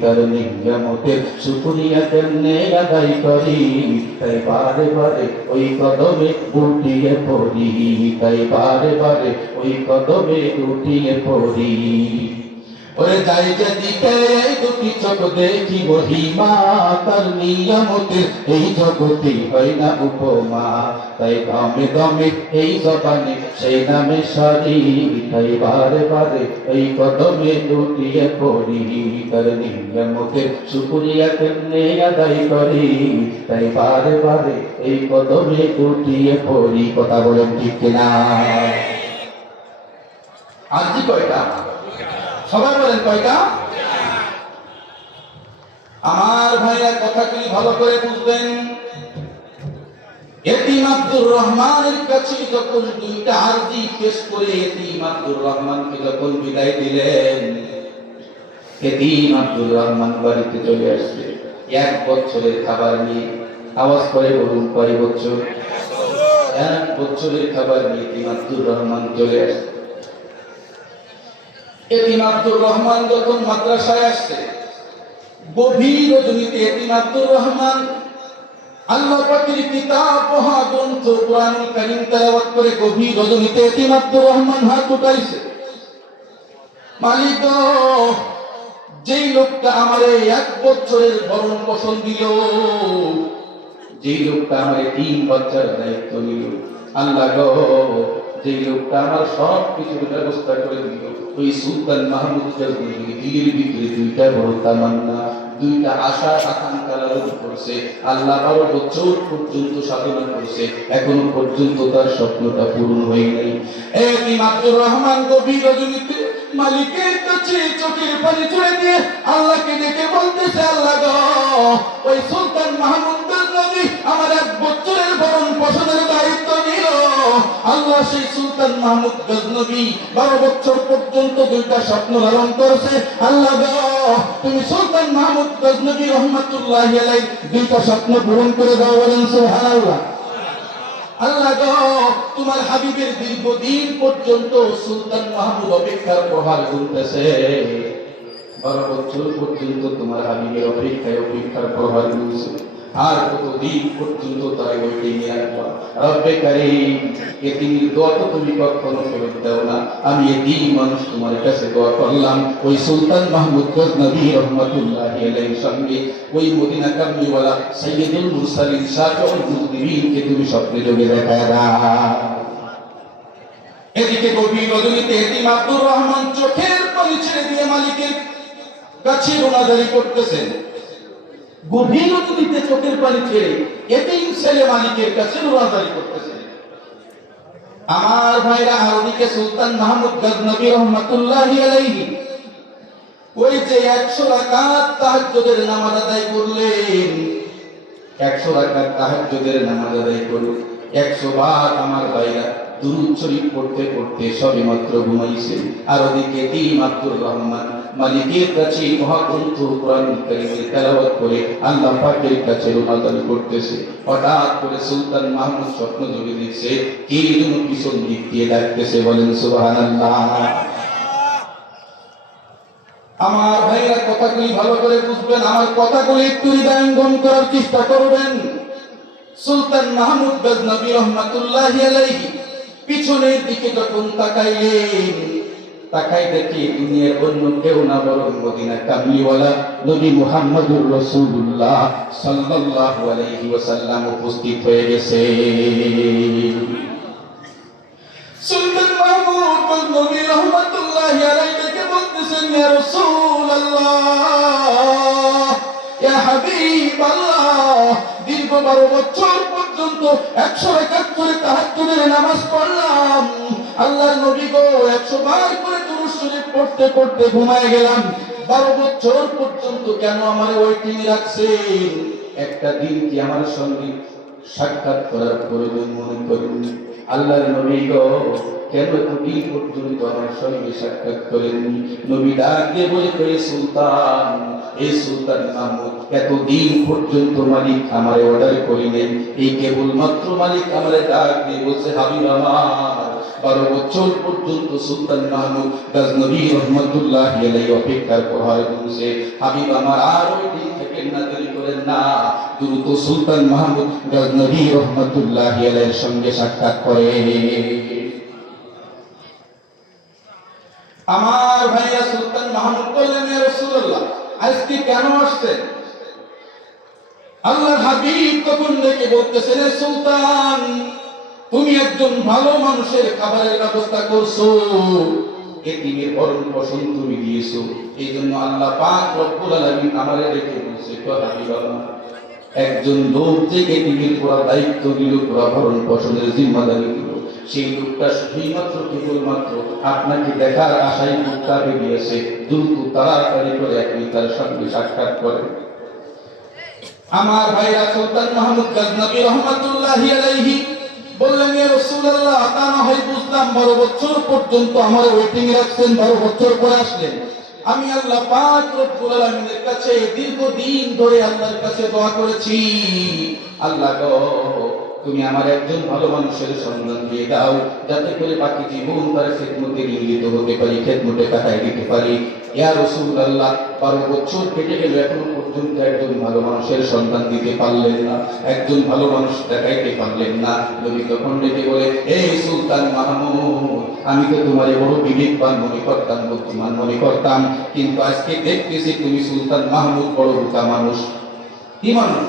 তার নিয়ামতের শুকরিয়া কেমনে আদায় করি, তাই বারে বারে ওই কদমে উঠিয়ে পড়ি, তাই বারে বারে ওই কদমে উঠিয়ে পড়ি। ওরে যাই যেদিকে এই দুটি চোখ দেখি মহিমা, তার নিয়ামতের এই জগতে হয় না উপমা, তাই দমে দমে এই জবানে সেই নামে সারি, তাই বারে বারে এই কদমে লুটিয়ে পড়ি। তার নিয়ামতের শুকরিয়া কেমনে আদায় করি, তাই বারে বারে এই কদমে লুটিয়ে পড়ি। কথা বলেন ঠিক কিনা? আজ কয়টা? সবাই বলেন কয়টা? আমার ভাইরা কথাগুলি ভালো করে বুঝবেন। এতিম আব্দুর রহমানের কাছে যখন 2টা আরজি পেশ করে এতিম আব্দুর রহমানকে যখন বিদায় দিলেন, এতিম আব্দুর রহমান বাড়িতে চলে আসছে 1 বছরের খাবার নিয়ে। আওয়াজ করে বলুন, কয় বছর? 1 বছরের খাবার নিয়ে এতিম আব্দুর রহমান চলে আসছে। এতিম আব্দুর রহমান যখন মাদ্রাসায় আসছে, গভীর রজনীতে এতিম আব্দুর রহমান আল্লাহ পাকের কিতাব মহাগ্রন্থ কুরআনুল কারীম তেলাওয়াত করে গভীর রজনীতে এতিম আব্দুর রহমান হাত উঠাইছে, মালিক যেই লোকটা আমার 1 বছরের ভরণ পোষণ দিল, যেই লোকটা আমার 3 বাচ্চার দায়িত্ব নিল, আল্লাহ গো যেই লোকটা আমার সব কিছুর ব্যবস্থা করে দিল, ওই সুলতান মাহমুদ গজনবী দিলের ভিতরে 2টা বড় তামান্না, 2টা আশা আকাঙ্ক্ষা লালন করছে। আল্লাহ 12 বছর পর্যন্ত সাধনা করছে, এখনো পর্যন্ত তার স্বপ্নটা পূরণ হয় নাই। এতিম আব্দুর রহমান গভীর রজনীতে মালিকের কাছে চোখের পানি ছুঁড়ে দিয়ে আল্লাহকে ডেকে বলতেছে, আল্লাহ গো ওই সুলতান মাহমুদ গজনবী আমার 1 বছরের ভরণ পোষণের দায়িত্ব নিল। আল্লাহ সেই সুলতান মাহমুদ গজনবী 12 বছর পর্যন্ত 2টা স্বপ্ন লালন করেছে। আল্লাহ গো তুমি সুলতান মাহমুদ গজনবী রহমাতুল্লাহি আলাইহি 2টা স্বপ্ন পূরণ করে দাও। বলেন সুবহানাল্লাহ। আল্লাহ গো তোমার হাবিবের দীর্ঘদিন পর্যন্ত সুলতান মাহমুদ অপেক্ষার প্রহার গুনতেছে, 12 বছর পর্যন্ত তোমার হাবিবের অপেক্ষার প্রহার গুনছে। আর কতদিন পর্যন্ত তাই ওইটাই নিয়ে রাখবা? রব্বে কারীম, এতিমের দোয়া তো তুমি কখনো ফেরত দাও না। আমি এতিম মানুষ তোমার কাছে দোয়া করলাম, ওই সুলতান মাহমুদ গজনবী রহমাতুল্লাহি আলাইহির সঙ্গে ওই মদিনা কামলিওয়ালা সাইয়্যিদুল মুরসালিন শাফিউল মুজনিবিনকে তুমি স্বপ্নে যোগে দেখায় দাও। এদিকে গভীর রজনীতে এতিম আব্দুর রহমান চোখের পানি ছেড়ে দিয়ে মালিকের কাছে রোনাজারি করতেছেন। গভীর রজনীতে চোখের পানি ছেড়ে এতিম ছেলে মালিকের কাছে রোনাজারি করতেছেন। আমার ভাইরা, আর ওদিকে সুলতান মাহমুদ গজনবী রহমাতুল্লাহি আলাইহি ওই যে 100 রাকাত তাহাজ্জুদের নামাজ আদায় করলেন, 100 রাকাত তাহাজ্জুদের নামাজ আদায় করলেন, 100 বার আমার ভাইরা দুরূদ শরীফ পড়তে পড়তে সবেমাত্র ঘুমাইছে। আর ওদিকে এতিম আব্দুর রহমান মালিকের কাছে মহাগ্রন্থ কোরআন কারীমের তেলাওয়াত করে আল্লাহ পাকের কাছে রোনাজারি করতেছে। হঠাৎ করে সুলতান মাহমুদ স্বপ্ন যোগে দেখছে কে যেন পিছন দিক দিয়ে ডাকতেছে, বলেন সুবহানাল্লাহ। আমার ভাইরা কথাগুলি ভালো করে বুঝবেন, আমার কথাগুলি একটু হৃদয়ঙ্গম করার চেষ্টা করবেন। সুলতান মাহমুদ গজনবী রহমাতুল্লাহি আলাইহি পিছনের দিকে যখন তাকাইলেন, তাকাই দেখি দুনিয়ার অন্য কেউ না বরং মদিনা কামলিওয়ালা নবী মুহাম্মদুর রাসূলুল্লাহ সাল্লাল্লাহু আলাইহি ওয়াসাল্লাম উপস্থিত হয়ে গেছে। সুলতান মাহমুদ গজনবী রহমাতুল্লাহি আলাইহি বলতেছেন, ইয়া রাসূলুল্লাহ, ইয়া হাবিবাল্লাহ, দীর্ঘ 12 বছর পর্যন্ত 100 রাকাত করে তাহাজ্জুদের নামাজ পড়লাম। আল্লাহর নবী গো, 100 বার করে দুরূদ শরীফ পড়তে পড়তে ঘুমায় গেলাম। 12 বছর পর্যন্ত কেন আমারে ওয়েটিং রাখছেন? একটা দিন কি আমার সঙ্গে সাক্ষাৎ করার প্রয়োজন মনে করুন? আল্লাহর নবী গো, কেন এতদিন পর্যন্ত আমার সঙ্গে সাক্ষাৎ করেননি? নবী ডাক দিয়ে বলে, সুলতান, এই সুলতান মাহমুদ এতদিন পর্যন্ত মালিক আমারে অর্ডার করিলেন, এই কেবলমাত্র মালিক আমারে ডাক দিয়ে বলছে, হাবিব আমার 12 বছর পর্যন্ত সুলতান মাহমুদ গজনবী রহমাতুল্লাহি আলাইহি অপেক্ষার প্রহার করছে। হাবিব আমার আর ওই দিন থেকে না, দেরি করেন না, দ্রুত সুলতান মাহমুদ গজনবী রহমাতুল্লাহি আলাইহির সঙ্গে সাক্ষাৎ করে। আমার ভাইয়া সুলতান মাহমুদ বললেন, ইয়া রাসূলুল্লাহ, আজকে কেন আসছেন? আল্লাহর হাবিব তখন ডেকে বলতেছেন, সুলতান, তুমি একজন ভালো মানুষের খাবারের ব্যবস্থা করছো, এতিমের ভরণ পোষণ তুমি দিয়েছো, এই জন্য আল্লাহ পাক রব্বুল আলামিন আমারে ডেকে বলছে, হাবিব আমার, একজন লোক যে এতিমের পুরো দায়িত্ব দিল, পুরো ভরণ পোষণের জিম্মাদারি দিল, সেই লোকটা শুধুমাত্র কেবলমাত্র আপনাকে দেখার আশায় মুক্তা বেরিয়েছে। দ্রুত তাড়াতাড়ি করে আপনি তার সঙ্গে সাক্ষাৎ করেন। আমার ভাইরা, সুলতান মাহমুদ গজনবী রহমাতুল্লাহি আলাইহি বললেন, ইয়া রাসূলুল্লাহ, তা না হয় বুঝলাম, 12 বছর পর্যন্ত আমার ওয়েটিং রাখছেন, 12 বছর পরে আসলেন। আমি আল্লাহ পাক রব্বুল আলামিনের কাছে দীর্ঘদিন ধরে আল্লাহর কাছে দোয়া করেছি, আল্লাহ গো, তুমি আমার একজন ভালো মানুষের সন্ধান দিয়ে দাও, যাতে করে বাকি জীবন তার খেদমতে নিয়োজিত হতে পারি, খেদমতে কাটায় দিতে পারি। ইয়া রাসূলুল্লাহ, 12 বছর কেটে গেল, এখনো পর্যন্ত একজন ভালো মানুষের সন্ধান দিতে পারলেন না, একজন ভালো মানুষ দেখাইতে পারলেন না। নবী তখন ডেকে বলে, এই সুলতান মাহমুদ, আমি তো তোমারে বড় বিবেকবান মনে করতাম, বুদ্ধিমান মনে করতাম, কিন্তু আজকে দেখতেছি তুমি সুলতান মাহমুদ বড় বোকা মানুষ। কি মানুষ?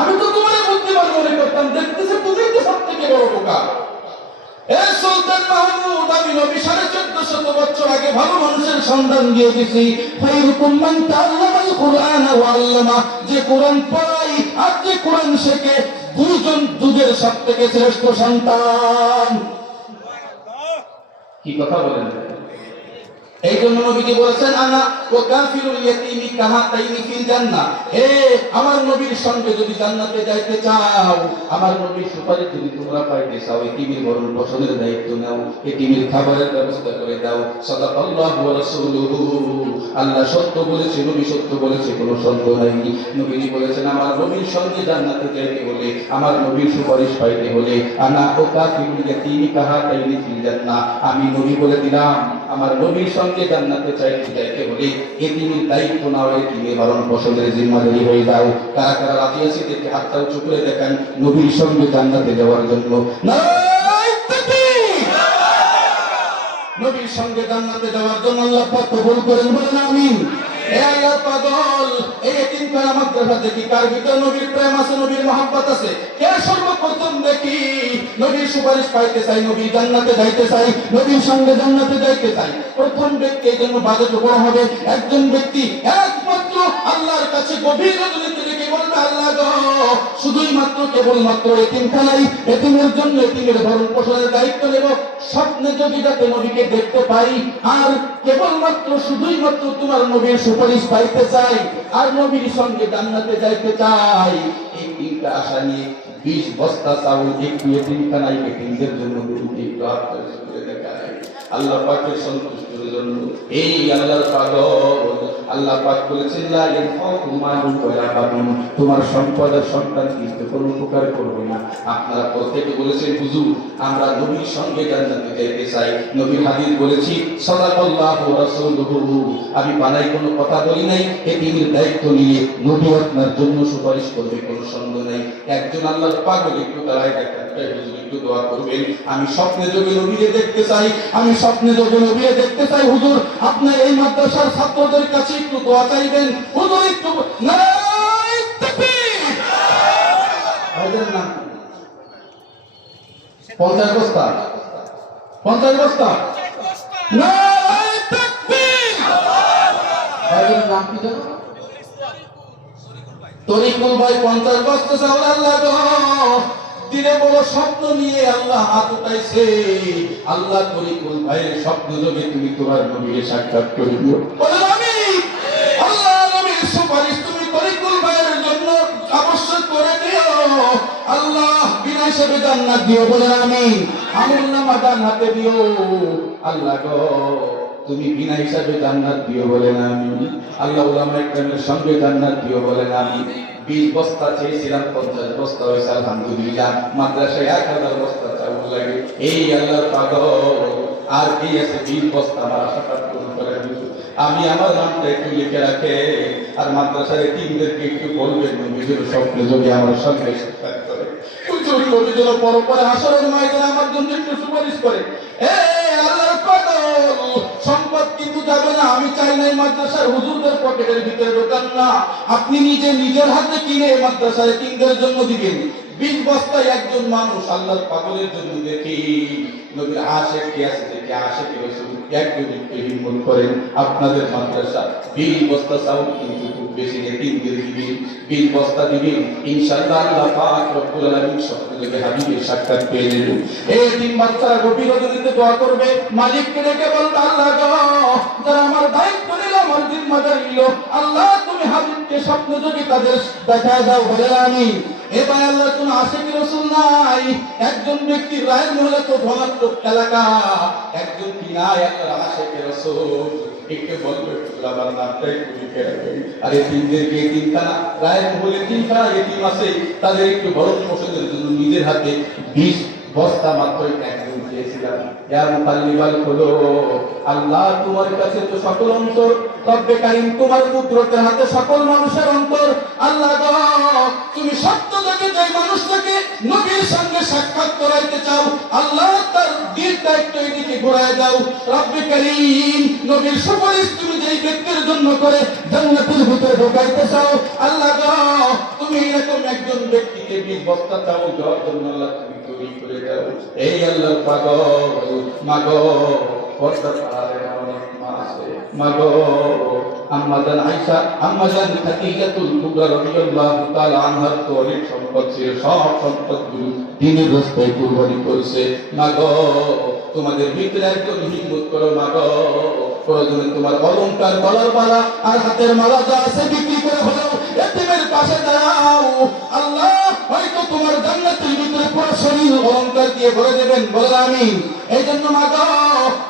আমি তো তোমারে বুদ্ধিমান মনে করতাম, দেখতেছি তুমি তো সবথেকে বড় বোকা। এই সুলতান মাহমুদ, আমি নবী 1450 বছর আগে ভালো মানুষের সন্ধান দিয়ে দিয়েছি, খায়রুকুম মান তাআল্লামাল কুরআন ওয়া আল্লামা, যে কোরআন পড়াই আর যে কোরআন শেখে, দুজন দুধের সবথেকে শ্রেষ্ঠ সন্তান। কি কথা বলেন? এই জন্য নবীজি বলেছেন, আনা ওয়া কাফিরুল ইয়াতীমি কাহাতাইনি ফিল জান্নাহ, হে আমার নবীর সঙ্গে যদি জান্নাতে যাইতে চাও, আমার নবীর সুপারিশ যদি তোমরা পাইতে চাও, এতিমের ভরণ পোষণের দায়িত্ব নাও, এতিমের খাবারের ব্যবস্থা করে দাও। সাদাকাল্লাহু ওয়া রাসূলুহু, আল্লাহ সত্য বলেছে, নবী সত্য বলেছে, কোনো সন্দেহ নাই। নবীজি বলেছেন, আমার নবীর সঙ্গে জান্নাতে যাইতে হলে, আমার নবীর সুপারিশ পাইতে হলে, আনা ওয়া কাফিরুল ইয়াতীমি কাহাতাইনি ফিল জান্নাহ, আমি নবী বলে দিলাম, আমার নবীর সঙ্গে জান্নাতে যাইতে হলে এতিমের দায়িত্ব নাও, এতিমের ভরণ পোষণের জিম্মাদারি হয়ে যাও। কারা কারা রাজি আছে দেখে হাতটা উঁচু করে দেখান নবীর সঙ্গে জান্নাতে যাওয়ার জন্য। নারায়ে তাকবীর! নবীর সঙ্গে জান্নাতে যাওয়ার জন্য আল্লাহ পাক কবুল করেন, বলেন আমিন। হে আল্লাহ পাগল, এই এতিমখানা মাদ্রাসা দেখি কার ভিতরে নবীর প্রেম আছে, নবীর মহব্বত আছে। কে সর্বপ্রথম দেখি নবীর সুপারিশ পাইতে চাই, নবীর জান্নাতে যাইতে চাই, নবীর সঙ্গে জান্নাতে যাইতে চাই। প্রথম ব্যক্তি এই জন্য বাজেট বড় হবে, একজন ব্যক্তি একমাত্র আল্লাহর কাছে গভীর রজনীতে ডেকে বলবে, আল্লাহ গো, শুধুই মাত্র কেবলমাত্র এতিমখানায় এতিমের জন্য এতিমের ভরণ পোষণের দায়িত্ব নেব। স্বপ্নে যদি যাতে নবীকে দেখতে পাই, আর কেবলমাত্র শুধুই মাত্র তোমার নবীর সুপারিশ পাইতে চাই, আর নবীর সঙ্গে জান্নাতে যাইতে চাই। এই তিনটা আশা নিয়ে 20 বস্তা চাউল একটু এতিমখানায় এতিমদের জন্য একটু আপনার করে দেখায় আল্লাহ পাকের সন্তুষ্টির জন্য। এই আল্লাহর পাগল, আল্লাহ পাক বলেছেন লা ইয়ানফাউকুম মালুন ওয়ালা বানুন, তোমার সম্পদ আর সন্তান কিন্তু কোনো উপকার করবে না। আপনারা প্রত্যেকে বলেছেন হুজুর আমরা নবীর সঙ্গে জান্নাতে যেতে চাই। নবীর হাদিস বলেছি সাল্লাল্লাহু রাসূলুহু, আমি বানাই কোনো কথা বলি নাই। এতিমের দায়িত্ব নিয়ে নবী আপনার জন্য সুপারিশ করবে, কোনো সন্দেহ নাই। একজন আল্লাহর পাগল একটু দাঁড়ায় দেখেন, হুজুর একটু দোয়া করবেন, আমি স্বপ্নে যোগে নবীকে দেখতে চাই, আমি স্বপ্নে যোগে নবীকে দেখতে চাই। হুজুর আপনি এই মাদ্রাসার ছাত্রদের কাছে একটু দোয়া চাইবেন, হুজুর একটু। নারায়ে তাকবীর! ভাইদের নাম 50 বস্তা, 50 বস্তা। নারায়ে তাকবীর! ভাইদের নাম কি জানো? তরিকুল ভাই 50 বস্তা চাউল আল্লাহ গো দিনে বড় স্বপ্ন নিয়ে আল্লাহ হাত উঠাইছে। আল্লাহ তরিকুল ভাইয়ের স্বপ্ন যোগে তুমি তোমার নবীকে সাক্ষাৎ করে দিও, বলেন আমিন। আল্লাহ নবীর সুপারিশ তুমি তরিকুল ভাইয়ের জন্য অবশ্যই করে দিও। আল্লাহ বিনা হিসাবে জান্নাত দিও, বলেন আমিন। আমলনামা ডান হাতে দিও, আল্লাহ গো তুমি বিনা হিসাবে জান্নাত দিও, বলেন আমিন। আল্লাহ উলামা ইকরামের সঙ্গে জান্নাত দিও, বলেন আমিন। 20 বস্তা চেয়েছিলাম, 50 বস্তা হয়েছে আলহামদুলিল্লাহ। মাদ্রাসায় 1000 বস্তা চাউল লাগে। এই আল্লাহর পাগল, আর কি আছে 20 বস্তা আমার আশাটা পূরণ করে দিও। আমি আমার নামটা একটু লিখে রাখে, আর মাদ্রাসার টিমদেরকে একটু বলবেন নবীর স্বপ্নে যদি আমার সঙ্গে সাক্ষাৎ করে, হুজুর নবী যেন পরপরে হাসরের ময়দানে আমার জন্য একটু সুপারিশ করে। আল্লাহর পাগল, সম্পদ কিন্তু যাবে না। আমি চাই না মাদ্রাসার হুজুরদের পকেটের ভিতরে ঢোকান না, আপনি নিজের হাতে কিনে মাদ্রাসার টিমদের জন্য দিবেন। 20 বস্তায় একজন মানুষ আল্লাহর পাগলের জন্য দেখি নবীর আশিক কে আছে, দেখি আশিক রাসূল একজন একটু হিম্মত করেন আপনাদের মাদ্রাসা 20 বস্তা চাউল কিন্তু খুব বেশি নেই, 3 দিন দিবেন, 20 বস্তা দিবেন, ইনশাআল্লাহ আল্লাহ পাক রব্বুল আলামিন সবগুলোকে হাবিবের সাক্ষাৎ পেয়ে নেবেন। এই তিন বাচ্চারা গভীর রজনীতে দোয়া করবে, মালিককে ডেকে বলবে, আল্লাহ গো যারা আমার দায়িত্ব নিল, আমার জিম্মাদারি নিল, আল্লাহ তুমি হাবিবকে স্বপ্ন যোগে তাদের দেখায় দাও, বলেন আমিন। এবার আল্লাহ কোন আশিক রাসূল নাই, একজন ব্যক্তির রায়ের মহলে তো ধনাত্মক এলাকা, একজন কি নাই একটা আশিক রাসূল, একটু বলবে আমার নামটাই লিখে রাখবেন। আর এই তিনদেরকে তিনখানা রায়ের মহলে তিনখানা এতিম আছে, তাদের একটু ভরণ পোষণের জন্য নিজের হাতে 20 বস্তা মাত্র একজন দিয়েছিলাম। ইয়া মুকাল্লিবাল কুলুব, আল্লাহ তোমার কাছে তো সকল অন্তর, রব্বে কারীম তোমার কুদরতের হাতে সকল মানুষের অন্তর। আল্লাহ গো তুমি সত্য থেকে যে মানুষটাকে নবীর সঙ্গে সাক্ষাৎ করাইতে চাও, আল্লাহ তার দিলটা একটু এদিকে ঘোরায় দাও। রব্বে কারীম নবীর সুপারিশ তুমি যেই ব্যক্তির জন্য করে জান্নাতের ভিতরে ঢোকাইতে চাও, আল্লাহ গো তুমি এরকম একজন ব্যক্তিকে 20 বস্তা চাউল দেওয়ার জন্য আল্লাহ তুমি তৈরি করে দাও। এই আল্লাহর পাগল, মাগো পর্দা পারে অনেক মা আছে, মাগো আম্মাজান আয়েশা, আম্মাজান খাদিজাতুল কুবরা রাদিয়াল্লাহু তাআলা আনহার তো অনেক সম্পদ ছিল, সব সম্পদগুলো দ্বীনের রাস্তায় কুরবানি করেছে। মাগো তোমাদের ভিতরে একজন হিম্মত করো, মাগো প্রয়োজনে তোমার অলংকার, গলার মালা আর হাতের মালা যা আছে বিক্রি করে হলেও এতিমের পাশে দাও। আল্লাহ হয়তো তোমার জান্নাতের ভিতরে পুরো শরীর অলংকার দিয়ে ভরে দেবেন, বলে আমিন। এই জন্য মাগো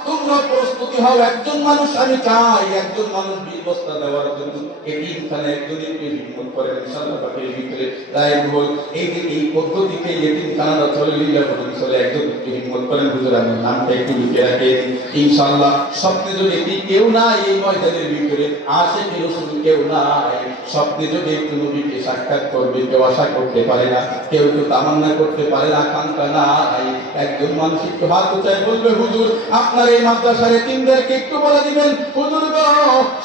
তোমরা তোমরা প্রস্তুতি হও। একজন মানুষ, আমি চাই একজন মানুষ 20 বস্তা দেওয়ার জন্য এতিমখানে একজন একটু হিম্মত করেন ইনশাআল্লাহ পাকের ভিতরে তাই বল এই পদ্ধতিতে এতিমখানাটা চলে লিলা করে চলে একজন একটু হিম্মত করেন হুজুর আমি নামটা একটু লিখে রাখেন ইনশাআল্লাহ। স্বপ্নে যদি কেউ না এই ময়দানের ভিতরে আশিক রাসূল কেউ নাই, স্বপ্নে যদি একটু নবীকে সাক্ষাৎ করবে কেউ আশা করতে পারে না, কেউ তামান্না করতে পারে না, আকাঙ্ক্ষা নাই, একজন মানুষ একটু হাত উঁচায় বলবে হুজুর আপনার এই মাদ্রাসার এতিমদেরকে একটু বলে দিবেন হুজুর গো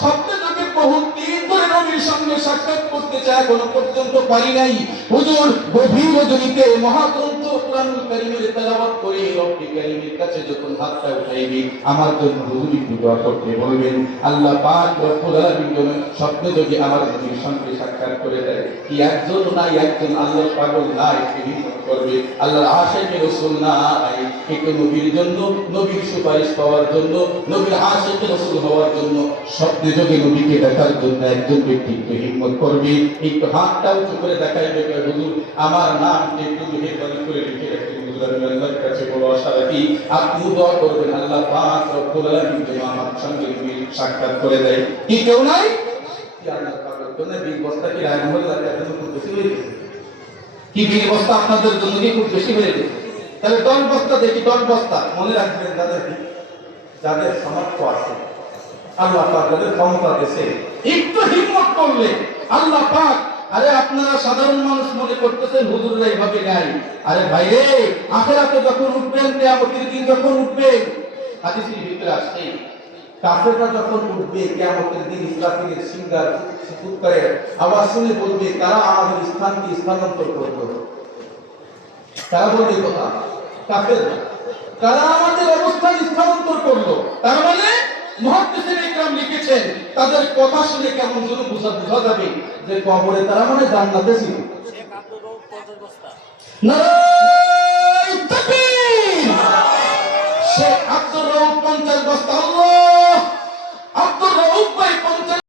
স্বপ্নে যদি বহুত দিন ধরে নবীর সঙ্গে সাক্ষাৎ করতে চায় এখনো পর্যন্ত পারি নাই, হুজুর গভীর রজনীতে মহাগ্রন্থ কুরআনুল কারীমের তেলাওয়াত করে রব্বি কারীমের কাছে যখন হাতটা উঠাইবি আমার জন্য হুজুর একটু দোয়া করতে বলবেন। আল্লাহ পাক রব্বুল আলামিন যেন স্বপ্নে যদি আমার নবীর সঙ্গে সাক্ষাৎ করে দেয়, কি একজন নাই, একজন আল্লাহর পাগল নাই হিম্মত করবে, আল্লাহর আশিক রাসূল নাই একটু নবীর জন্য, নবীর সুপারিশ পাওয়ার জন্য, নবীর আশিক রাসূল হওয়ার জন্য, স্বপ্নে যদি নবীকে দেখার জন্য একজন ব্যক্তি একটু হিম্মত করবে, একটু হাতটা উঁচু করে দেখাইবে হুজুর আমার নামটি একটু মেহেরবানি করে লিখে রাখবেন হুজুর আমি আল্লাহর কাছে বড় আশা রাখি আপনি দোয়া করবেন আল্লাহ পাক রব্বুল আলামিন যেন আমার সঙ্গে নবীর সাক্ষাৎ করে দেয়। কি কেউ নাই? কি আল্লাহ পাকের জন্য 20 বস্তা কি রাজমহল্লার কাছে খুব বেশি হয়ে গেছে? কি 20 বস্তা আপনাদের জন্য কি খুব বেশি হয়ে গেছে? তাহলে 10 বস্তা দেখি, 10 বস্তা মনে রাখবেন যাদের সামর্থ্য আছে, আল্লাহ পাক যাদের ক্ষমতা দিয়েছে একটু হিম্মত করলে আল্লাহ পাক, আরে আপনারা সাধারণ মানুষ মনে করতেছেন হুজুররা এইভাবে নাই, আরে ভাইরে আখিরাতে যখন উঠবেন, কিয়ামতের দিন যখন উঠবেন, হাদিসের ভিতরে আসছে কাফেররা যখন উঠবে কিয়ামতের দিন ইসরাফিলের সিংহার ফুৎকারের আওয়াজ শুনে বলবে তারা আমাদের স্থানকে স্থানান্তর করবে, তারা বলবে কথা কাফেররা তারা আমাদের অবস্থান স্থানান্তর করলো, তার মানে মুহাদ্দিসিন ইকরাম লিখেছেন তাদের কথা শুনে কেমন যেন বোঝা যাবে যে কবরে তারা মানে জান্নাতে ছিল। নারায়ে